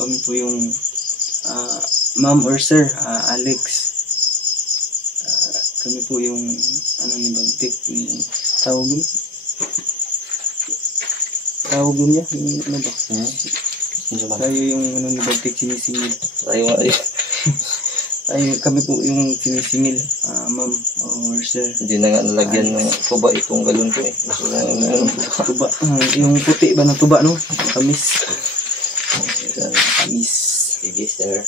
Kami po yung ma'am or sir Alex. Kami po yung ni Bagtik ni tawag niya yung ano ba? Tayo yung ni Bagtik sinisingil. Kami po yung sinisingil, ma'am or sir. Hindi na nga nalagyan ng tuba itong galon ko eh. Tuba, yung puti ba na tuba no? Kamis. Kamis. Sige sir.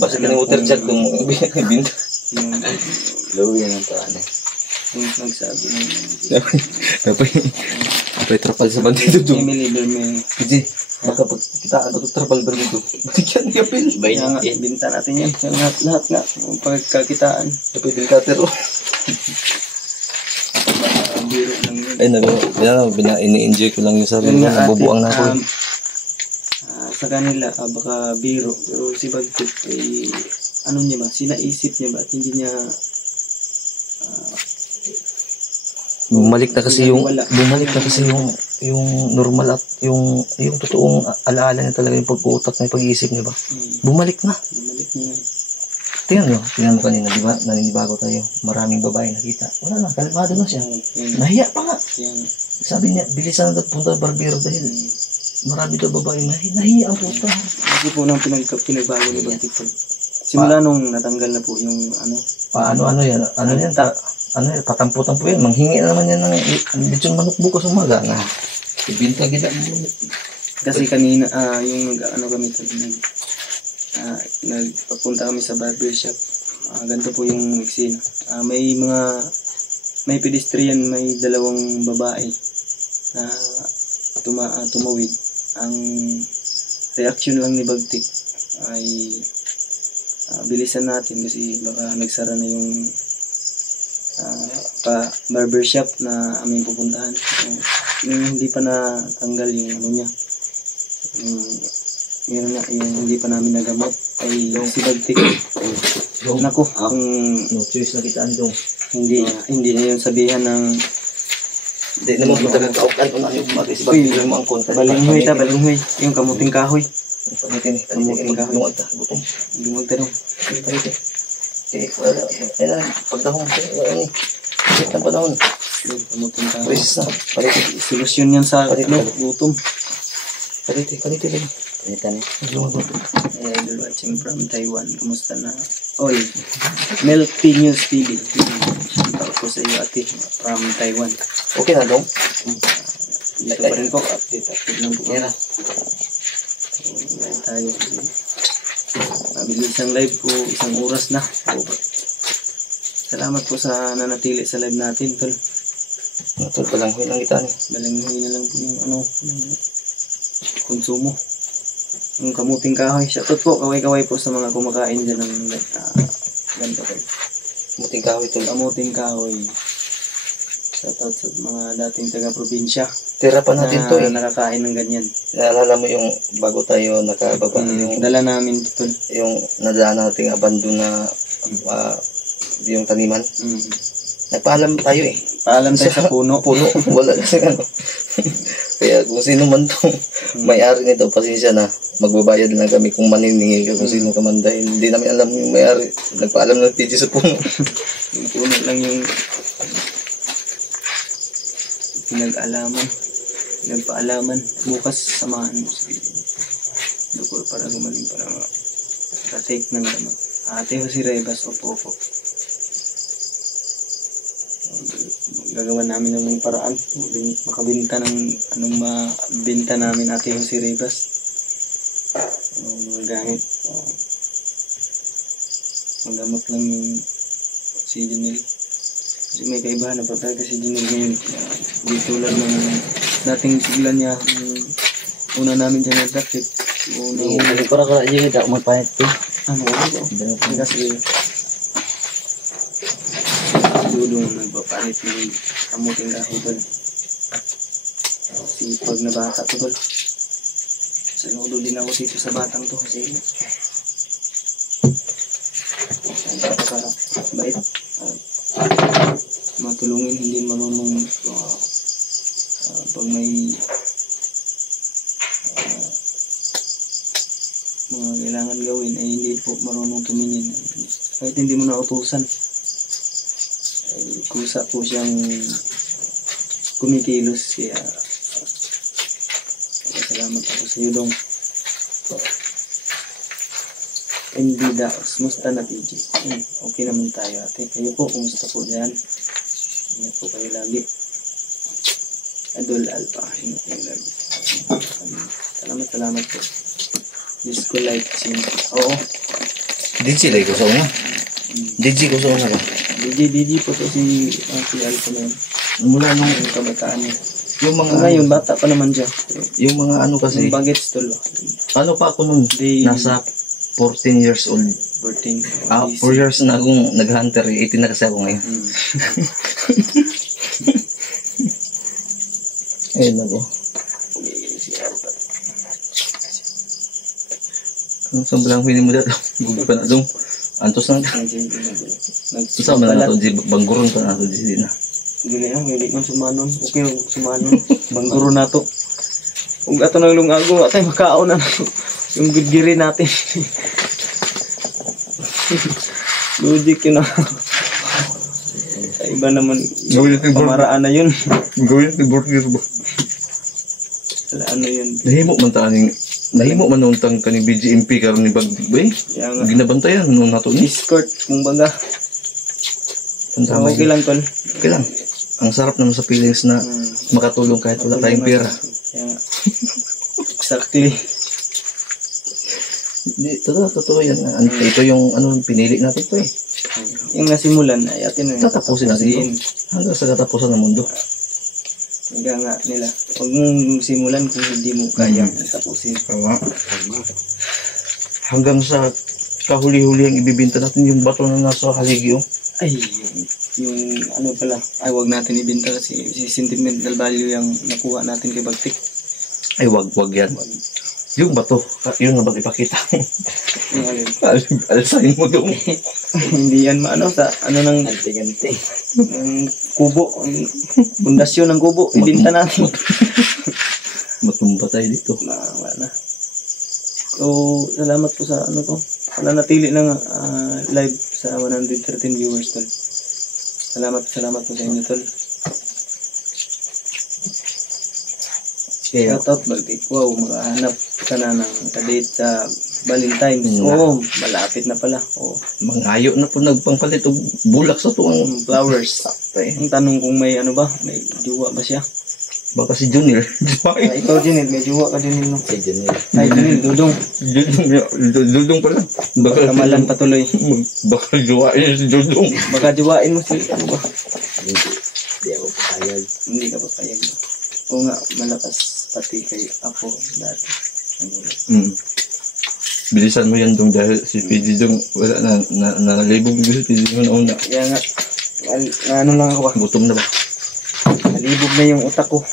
Basta ka ng water jug kung binta. Yung Lawin ang taan eh. yung nagsabi ng Napay trapal sa bandito doon. Emily Berme. Hindi. Baka pag kita ano ito trapal ba dito? Bigyan niya pil. Kaya nga, binta natin yan. Lahat nga, yung pagkakitaan. Napay bilkater oh. Biro lang yun. Ay, ini-enjoy ko lang yung sarili Yun ko. nga, Nabubuang na ako. Sa kanila, baka biro. Pero si Bagtit ay, ano niya ba? Sinaisip niya ba? At hindi niya, Bumalik na kasi yung normal at yung totoong alaala niya talaga yung pag-uutak na yung pag-iisip niya ba? Bumalik na. bumalik niya. Tingnan mo kanina, di ba? Naninibago tayo. Maraming babae nakita. Wala na, kalmado na siya. Nahiya pa nga. Sabi niya, bilisan na punta barbero dahil marami daw babae. Nahiya ang puta. Kasi po nang pinagbago ni Bagtit. Simula nung natanggal na po yung Ano yan? Patampo-tampo yan. Manghingi na naman yan ng lechon manok bukas umaga na. Ibinta kita. kasi kanina yung kami nagpapunta kami sa barbershop. Ganito po yung eksena. May mga may pedestrian, may dalawang babae na tumawid. Ang reaction lang ni Bagtik ay bilisan natin kasi baka nagsara na yung barbershop na aming pupuntahan. Yung hindi pa natanggal yung ano niya, yung hindi pa namin nagamot ay si Bagtik. Naku, kung No choice na kita andong. hindi na yun sabihan ng Hindi naman kita nagkaukan kung ano yung mag-isibag yung mga konta. balinghoy yung kamuting kahoy. Pamitin, kamuting ka. Lungag ta, butong. Lumag tanong. Pamitin. Wala. Kaya pagdahong wala ni. Kahit ang panahon. Yung kamuting kahoy. Pwes na. Palitin. Solusyon yan sa gutom. Palitin lang. Palitan eh. Idol watching from Taiwan. Kumusta na? Oy, Milk Tea News TV. Shoutout ko sa iyo ate from Taiwan. Okay na dong. Dito pa rin po. Update lang po. Yan na. Ngayon tayo. Mabilis ang live po. Isang oras na. Salamat po sa nanatili sa live natin, tol. Ito palang huy lang kita ni. Balanghoy na lang po yung konsumo. Yung kamuting kahoy. Shoutout po. Kaway-kaway po sa mga kumakain dyan ng ganito kayo. Muting kahoy ito. Kamuting kahoy. Shoutout sa mga dating taga-probinsya Tira pa natin to eh. nakakain ng ganyan. Naalala mo yung bago tayo nakababa yung Dala namin ito, tol. yung nadaan nating abandon na yung taniman. Nagpaalam tayo eh. Paalam tayo sa puno. Puno. Wala kasi ano. Kaya kung sino man tong may-ari nito, pasensya na. Magbabayad lang kami kung maniningi ka kung sino ka man dahil hindi namin alam yung may-ari. Nagpaalam ng PG sa puno. Yung puno lang yung pinag-alaman. Bukas samahan mo si Dokor para gumaling para take ng gamot. Ate Jose Reyes, opo. Gagawa namin ng paraan. Makabenta ng anong mabenta namin Ate Jose Reyes. Anong mga gamit. Magamot lang yung si Janelle. Kasi may kaibahan na patay kasi Janelle ngayon. Di tulad ng dating sigla niya. Una namin dyan nag-traffic. Hindi ko rin yung hindi ako magpahit to. Ano ito? Kasi dudong nagpapalit ng kamuting kahoy tol. Sipag na bata to tol. Saludo din ako dito sa batang to kasi bait. Matulungin, hindi marunong pag may mga kailangan gawin ay hindi po marunong tumingin. Kahit hindi mo nautusan ay kusa po siyang kumikilos. Kaya salamat ako sa iyo dong. Hindi daos. Musta na PG? Okay naman tayo ate. Kayo po, kumusta po dyan? Ingat po kayo lagi. Adol Alpha. Ingat kayo lagi. Salamat po. Disco light. Oo. DJ lang ko sa una. DJ ko sa una ka. DJ po to si Alpha na yun. Mula nung Yung kabataan niya. yung mga Ngayon, bata pa naman siya. yung mga ano kasi Yung bagets tol. ano pa ako nun nasa 14 years old. 14. 4 years na akong nag-hunter. 18 na kasi ako ngayon. Ayun ako. Si Alpha. Ang sambalang hini mo dito. Gugu pa na dong. Antos na. Sama na ito. Bangguron pa na ito. Di na. Hindi man sumanon. Okay lang sumanon. Bangguro na to. Kung ato ng lungago, atay makaon na to. Yung gudgiri natin. Logic yun na. Sa iba naman, pamaraan na yun. Gawin yung burger ba? Wala ano yun. Nahimo man untang kani BGMP karon ni Bagdik ba eh? Kaya nga, Ginabantayan nung nato ni. escort, kung baga. Okay lang tol. Okay lang. Ang sarap naman sa feelings na makatulong kahit wala tayong pera. Kaya nga. Exactly. Hindi, totoo yan. Ito yung pinili natin ito eh. yung nasimulan ay atin na Tatapusin natin ito. Hanggang sa katapusan ng mundo. Higa nga nila. Huwag mong simulan kung hindi mo kaya tapusin. Tama. Hanggang sa kahuli-huli ang ibibinta natin yung bato na nasa haligi. Oh. Ay, yung ano pala. Ay, wag natin ibinta kasi si sentimental value yung nakuha natin kay Bagtik. Ay, wag yan. Yung bato, yun na ba't ipakita? Yung alin. Alsahin mo doon. Hindi yan maano sa ano ng Ganti-ganti. ng kubo. Pundasyon ng kubo. Ibinta natin. Matumba tayo dito. Wala na. So, salamat po sa ano to. Wala natili ng live sa 113 viewers tol. Salamat po sa inyo tol. Kaya, Shout out Bagtik. Wow, makahanap ka na ng kadate sa Valentine's. Oo, malapit na pala. Oo. mangayo na po nagpangpalit og bulak sa tuwang Flowers. Ang tanong kung may ano ba, may jowa ba siya? baka si Junior. Ikaw Junil, may jowa ka Junil no? Si Junil. Ay Junil, dudong. Dudong pala. Baka Kamalan patuloy. baka juwain si Dudong. Baka jowain mo si ano ba? Hindi ako papayag. Hindi ka pa payag. Oo nga, malakas pati kay ako dati. Bilisan mo yan dong dahil si PG dong wala na nalibog si PG mo na una. Kaya nga, ano lang ako ba? Gutom na ba? Nalibog na yung utak ko.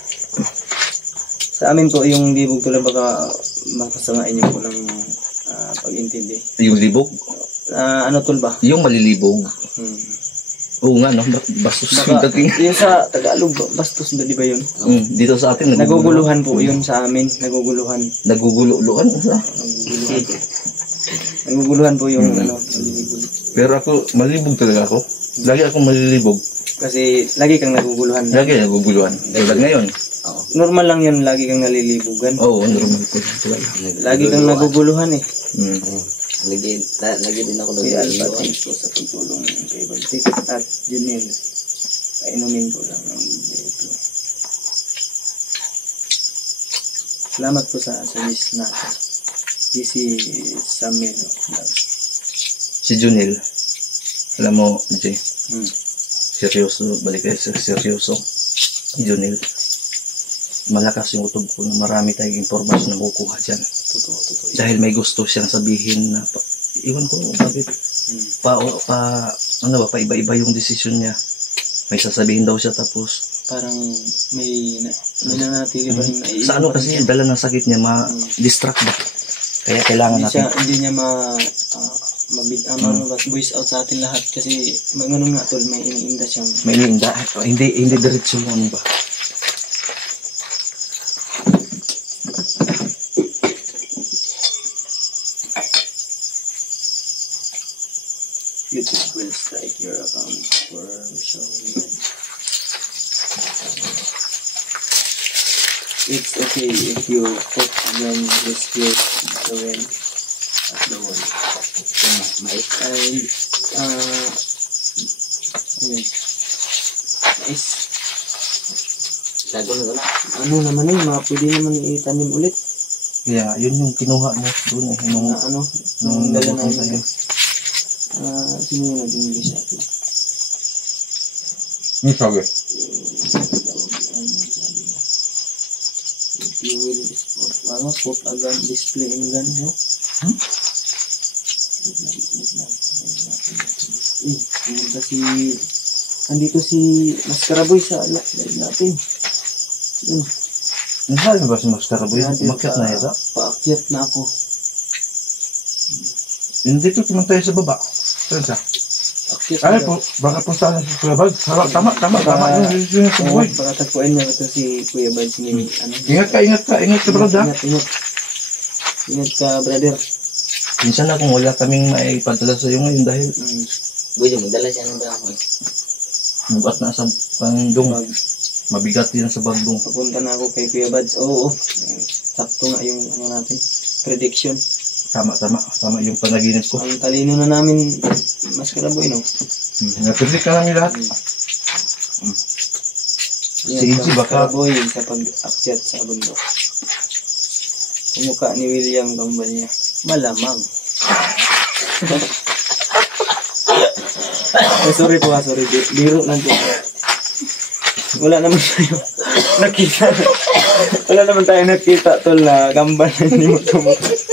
Sa amin po, yung libog tulad baka makasamain niyo po ng pag-intindi. Yung libog? Ano tol ba? Yung malilibog. Oo nga no, bastos yung Baka, dating. yung sa Tagalog, bastos ba di ba yun? Dito sa atin Naguguluhan po yun sa amin. Naguguluhan. Naguguluhan. Naguguluhan po yung ano, nalilibog. Pero ako, malilibog talaga ako. Lagi akong malilibog. Kasi lagi kang naguguluhan. Lagi naguguluhan. Tulad ngayon. Normal lang yun, lagi kang nalilibugan. Oo, normal ko talaga. Lagi kang naguguluhan eh. Lagi din ako Kaya nag-iiwan. alpatin po sa pagtulong kay Baltic at Junil. Painumin ko lang ang dito. Salamat po sa service natin. GC Samelo. Si Junil. Alam mo, Jay, Hmm. seryoso, balik kayo sa seryoso. Junil. Malakas yung utob ko na marami tayong informasyon na kukuha dyan. Totoo. Dahil may gusto siyang sabihin na, iwan ko bakit, iba-iba yung desisyon niya. May sasabihin daw siya tapos, Parang may nanatili pa rin naiiwan. sa ano pa rin kasi, siya. dala ng sakit niya, ma-distract ba? Kaya kailangan natin. Hindi niya voice out sa atin lahat kasi ganun nga tol, may iniinda siyang May hindi diretso mo ano ba? YouTube will strike your account for showing. It's okay if you put again this your the well at the wall. And nice. Lago na doon. Ano naman yun, pwede naman itanim ulit. Yeah, yun yung kinuha mo doon eh. Nung Nung dala na nabukong sa'yo. yun. Sino yung nag-English natin? Yung sabi? If you will put a gun, display in gun, no? Pumunta andito si Mascaraboy sa live natin. Yun. Nasabi ba si Mascaraboy? Umakyat na yata? Paakyat na ako. Hindi ko naman tayo sa baba. Saan siya? Paakyat Ay na po, baka punta na si Kuya Bal. Tama yung decision sa buhay. baka tagpuan niya ito si Kuya Bads ni Ingat ka brother. Ingat ka, brother. Minsan na kung wala kaming maipadala sa iyo ngayon dahil Buyo, magdala siya ng dahon. bugat na sa pandong. Mabigat din sa bandong. Papunta na ako kay Kuya Bads. Oo. Sakto nga yung ano natin. Prediction. Tama yung panaginip ko. Ang talino na namin, Mascaraboy, no? Napilik ka namin lahat. Yan, Si Iggy baka Mascaraboy sa pag-akyat sa bundok. Kumukha ni William Gambal niya. Malamang. Sorry po sorry. Biro lang po. Wala naman tayo nakita. Wala naman tayo nakita tol na gambar na hindi mo tumutulog.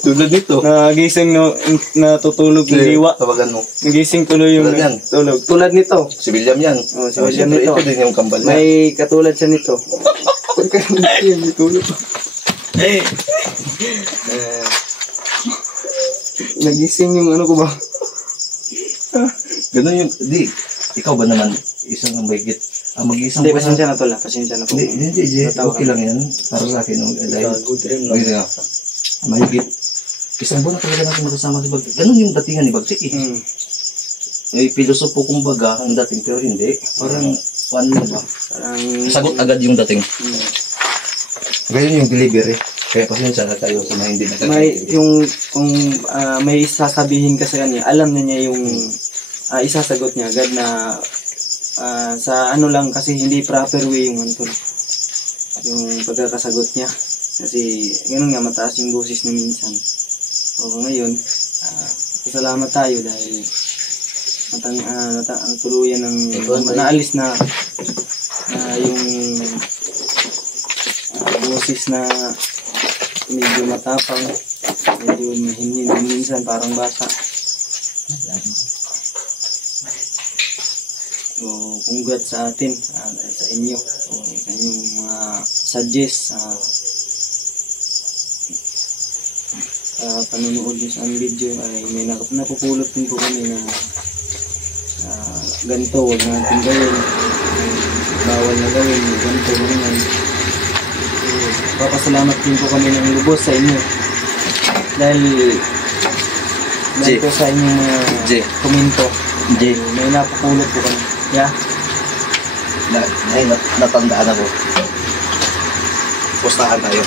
Tulad nito. Nagising no, natutulog ng diwa. Tawagan mo. Nagising tuloy yung Tulad yan. tulog. Tulad nito. Si William yan. Oh, si William siyempre, nito. Ito din yung kambal niya. May katulad siya nito. Pagka yung tulog. Nagising yung ano ko ba? Ganun yung, ikaw ba naman, isang ang mahigit, mag-isang Hindi, pasensya na tol. Pasensya na po. Hindi, okay lang yan. Para sa akin, dahil, okay nga, mahigit, isang buwan na talaga natin magkasama si Bagtik. Ganun yung datingan ni Bagtik eh. May pilosopo kumbaga ang dating, pero hindi. Parang, ano ba? Parang, Sagot agad yung dating. Ganyan yung delivery. Kaya pasensya na tayo sa mga hindi may yung kung may sasabihin ka sa kanya, alam na niya yung isasagot niya agad na sa ano lang kasi hindi proper way yung antol. Yung pagkakasagot niya. Kasi ganoon nga mataas yung boses niya minsan. O ngayon, pasalamat tayo dahil tuluyan ng naalis na yung boses na medyo matapang, medyo mahinhin minsan parang bata. So, congrats sa atin, sa inyo. So, inyong mga suggest panunood nyo sa aming video ay may napupulot din po kami na ganito, huwag natin gawin. Bawal na gawin, ganito, ganyan. Papasalamat din po kami ng lubos sa inyo dahil po sa inyong mga komento may napupulot po kami natandaan ako. Pustahan tayo.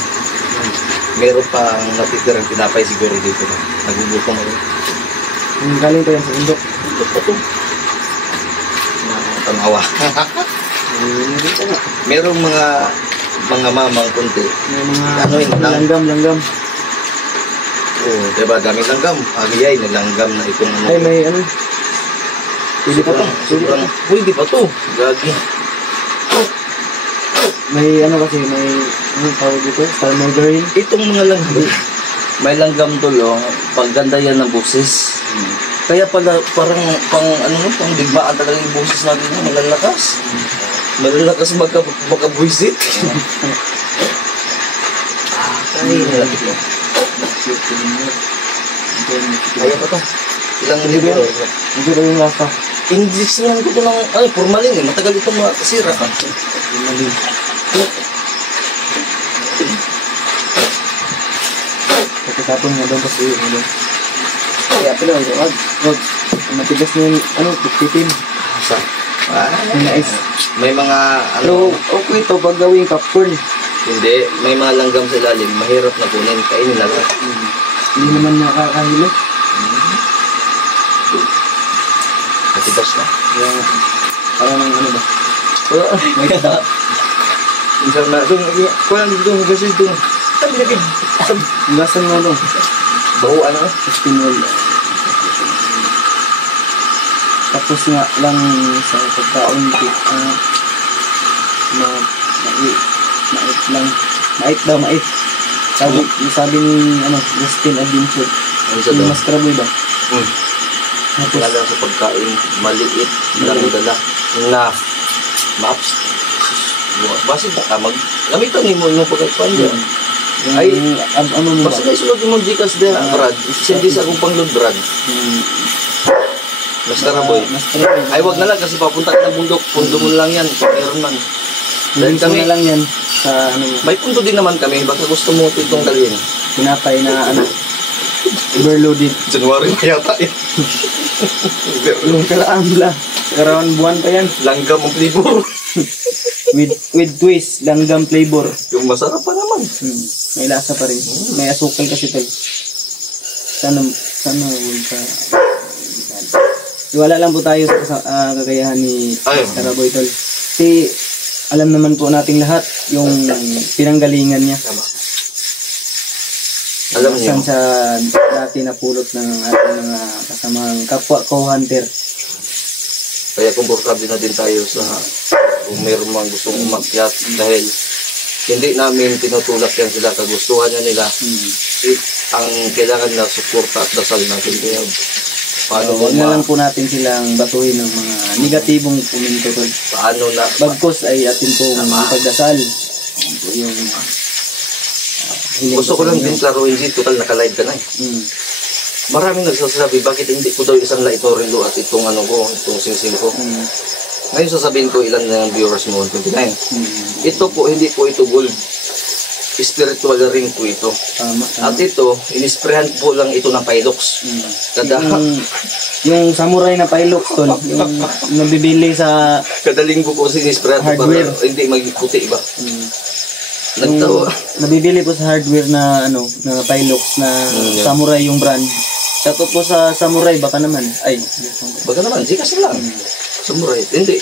Meron pang natitirang tinapay siguro dito na nagugutom ako. Galing pa yan sa undok. Undok pa ito tanawa. Merong mga mamang konti. May mga langgam. Oo, diba? Dami langgam. Agiyay, nilanggam na itong ano. Ay, may ano. Pwede pa to. Pwede pa to. Gagi. May ano kasi, may anong tawag dito? Star margarine. Itong mga langgam. May langgam tulo. Pagganda yan ng boses. Kaya pala, parang pang digmaan talaga yung boses natin. Malalakas. Malalakas magka-buisit. Ay, nalapit mo. Kaya pa to. Ilang libro. Hindi ba yung lasa? Injection ko ito ng, formalin eh. Matagal itong makasira. Formalin. Pagkatapon nga doon kasi yun doon. Kaya pala, wag. Matigas na yung, pitin. Sa? Nice. May mga, Pero okay ito pag gawing popcorn. Hindi, may mga langgam sa ilalim. Mahirap na kunin. Kainin lang. Hindi naman nakakahilo. Matigas na. Kaya, parang ano ba? May kata. Minsan na, kulang dito, kasi dito. Sabi na Hugasan mo doon. Bahuan na. Spinol. Tapos nga lang sa pagkaon, mait lang. Mait daw, mait. Sabi ni Justin Adventure. Yung mas kraboy ba? Tapos, Lala sa pagkain, maliit, lang dala. Na, maps. Basta gamitan mo yung pagkakuan dyan. Ay, ano mo ba? basta na isulog mo Gcash dyan, Brad. Sindi sa akong pangload, Brad. Basta na boy. Ay, wag na lang kasi papunta ka ng bundok. Pundo mo lang yan. Meron man. Dahil Kami kami, na lang yan sa may pundo din naman kami. Baka gusto mo itong dalhin. pinapay na overloaded. January pa yata yan. Yung karawan buwan pa yan. Langgam ang flavor. With twist, langgam flavor. Yung masarap pa naman. May lasa pa rin. May asukal kasi tol. Sana huwag ka. Wala lang po tayo sa kakayahan ni Karaboy tol. Kasi alam naman po nating lahat yung pinanggalingan niya. Tama. Alam niyo, Saan sa dati na pulot ng ating mga kasamang kapwa co-hunter. kaya komportable na din tayo sa kung meron mang gustong umakyat dahil hindi namin tinutulak yan sila, kagustuhan niya nila. Ang kailangan na suporta at dasal natin. Kaya paano Huwag na lang po natin silang batuhin ng mga negatibong komento. paano na Bagkos ay atin pong pagdasal. Yung gusto ko lang din klaruin dito, total naka-live ka na eh. Maraming nagsasabi, bakit hindi ko daw isang ito relo at itong ano ko, itong sing-sing ko. Ngayon sasabihin ko ilan na yung viewers mo, 29. Ito po, hindi po ito gold. Spiritual ring po ito. At ito, inisprehan po lang ito ng Pilox. Kada, yung samurai na pilot tol, yung nabibili sa kada linggo po sinisprehan para Hardware. hindi magputi ba. yung Nagtawa. nabibili po sa hardware na ano na Pilox na samurai yung brand. Shoutout po sa samurai baka naman. Ay, Baga naman, Gcash lang. Samurai. Hindi.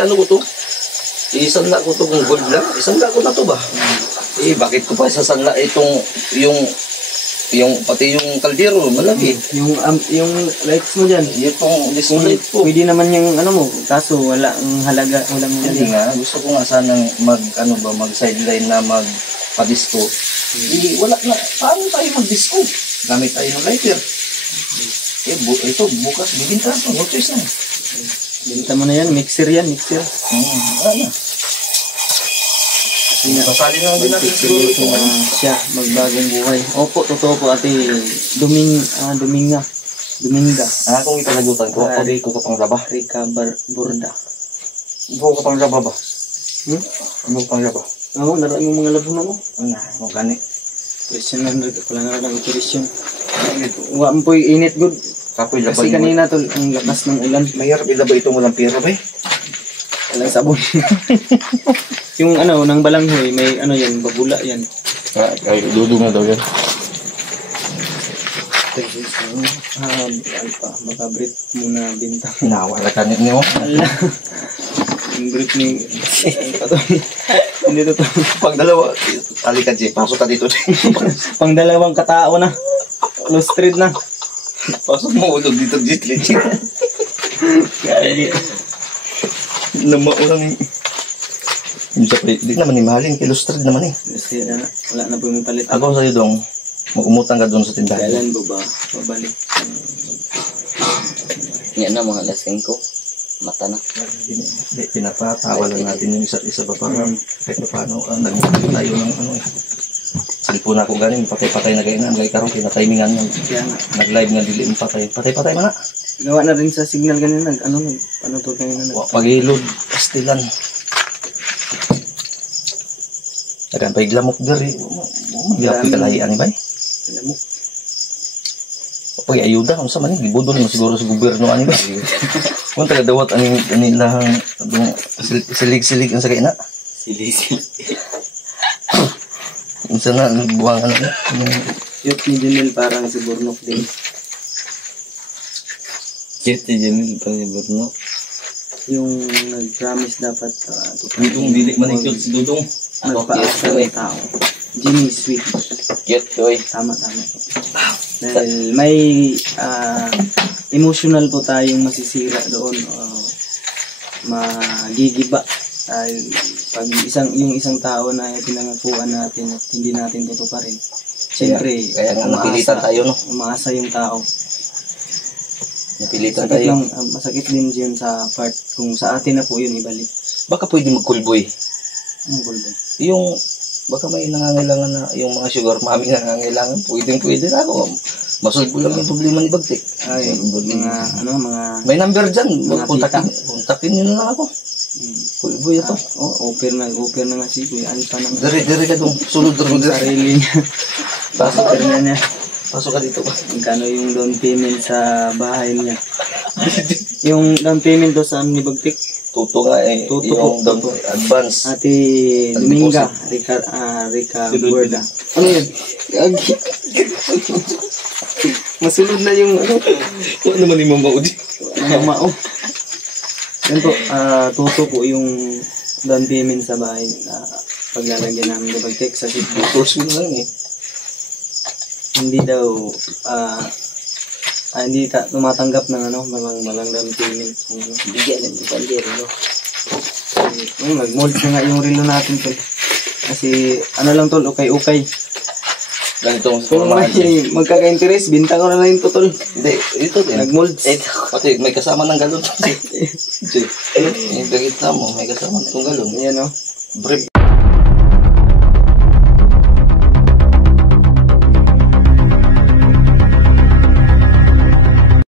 Ano ko to? Isanla ko to kung gold lang. Isanla ko na to ba? Bakit ko pa isasanla itong yung pati yung kaldero, malaki. yung lights mo diyan. Itong display po. Pwede naman yung ano mo, kaso wala ang halaga, walang Hindi nga, gusto ko nga sanang mag sideline na magpa-disco. Wala na. Paano tayo mag-disco? Gamit tayo ng lighter. Ito, bukas, bibinta ko. No choice na. Benta mo na yan, mixer yan, mixer. Wala na. Pasali na din natin siguro ito. Siya, magbagong buhay. Opo, totoo po ate, Dominga. Kung ipanagutan ko, pwede ko kapang laba. Rica Borda. Buko kapang laba ba? Buko kapang laba. Oo, naroon yung mga labo na mo. Ano, gani. Christian na wala na lang Christian. Wa mo po init good. Kapoy laba Kasi yung... kanina tol, ang lakas ng ulan. Mahirap ilaba ito mo ng pera ba eh? Walang sabon. Yung ano, nang balanghoy, may ano yan, babula yan. Ay, dudong na daw yan. Alpa, baka brief muna bintang. Nawala ka niyo. Ala. Yung brief ni... Hindi to. Pag dalawa, alika Jay, pasok ka dito. Pang dalawang katao na. Close street na. Pasok mo ulog dito, Jay. Kaya Namaulang yung sa plate. Di naman mahalin, illustrated naman eh. kasi wala na po yung palit. Ako sa'yo dong, mag-umutang ka doon sa tindahan. Kailan ba babalik? Yan na mga lasing ko. Mata na. Hindi, pinapatawa lang natin yung isa't isa ba para kahit pa paano, nag-umutang tayo ng ano eh. Cellphone ako ganin, patay-patay na ganyan. Lagi karong pinatimingan yan. Kaya nga. Nag-live nga dili yung patay. Patay-patay man na. Gawa na rin sa signal ganyan ano to kanina Pag-ilod, pastilan. Agan pa iglamok dari. Magyapit ka lahi ani bay. alam mo Pag ayuda kung sa man libodon mo siguro sa gobyerno ani bay. Kung taga dawat ani lahang silig-silig ang sakay na. Silisig. Unsa na buwangan na. Yung ni Junel parang si Burnok din. Cute yun pa ni Bruno. Yung nag-promise dapat Dudong dili man ikot si Dudong. magpaasa ng tao. Jimmy Sweet. Cute koy. Tama. Dahil may emotional po tayong masisira doon. Magigiba. Dahil pag yung isang tao na pinangakuan natin at hindi natin tutuparin. Siyempre, Kaya nga napilitan tayo no. umaasa yung tao. Napilitan Masakit tayo. lang, masakit din yun sa part kung sa atin na po yun ibalik. Baka pwede magkulboy. Ang gulbay. Yung baka may nangangailangan na yung mga sugar mami nangangailangan pwede na ako. Masolve ko lang yung problema ni Bagtik. Ay, mga May number dyan. Mga Kontakin nyo na lang ako. Kulboy ito. offer na nga si Kuya Alpa ng Dari ka dong. Sunod yung na. sarili niya. Offer na niya. Pasok ka dito ba? Magkano yung down payment sa bahay niya. Yung down payment doon sa ni Bagtik. Tuto nga eh. Tuto yung po, down tuto. advance. Ate Dominga. Rica Borda. Ano yun? Masunod na yung ano. Kung naman yung mamaudi. Mamao. Yan po, tuto po yung down payment sa bahay na paglalagyan namin ng Bagtik sa city. Source mo na lang eh. hindi daw hindi tumatanggap ng malang feeling. Bigyan ng bandero, no? Nag-mold na nga yung relo natin, tol. Kasi, lang, tol, ukay-ukay. Ganito ang Kung formahan. magkaka-interest, binta ko na lang yung tol. Hindi, ito din. Nag-mold. Pati may kasama ng galon. Yung pakita mo, may kasama ng galon. Ayan, no? Brief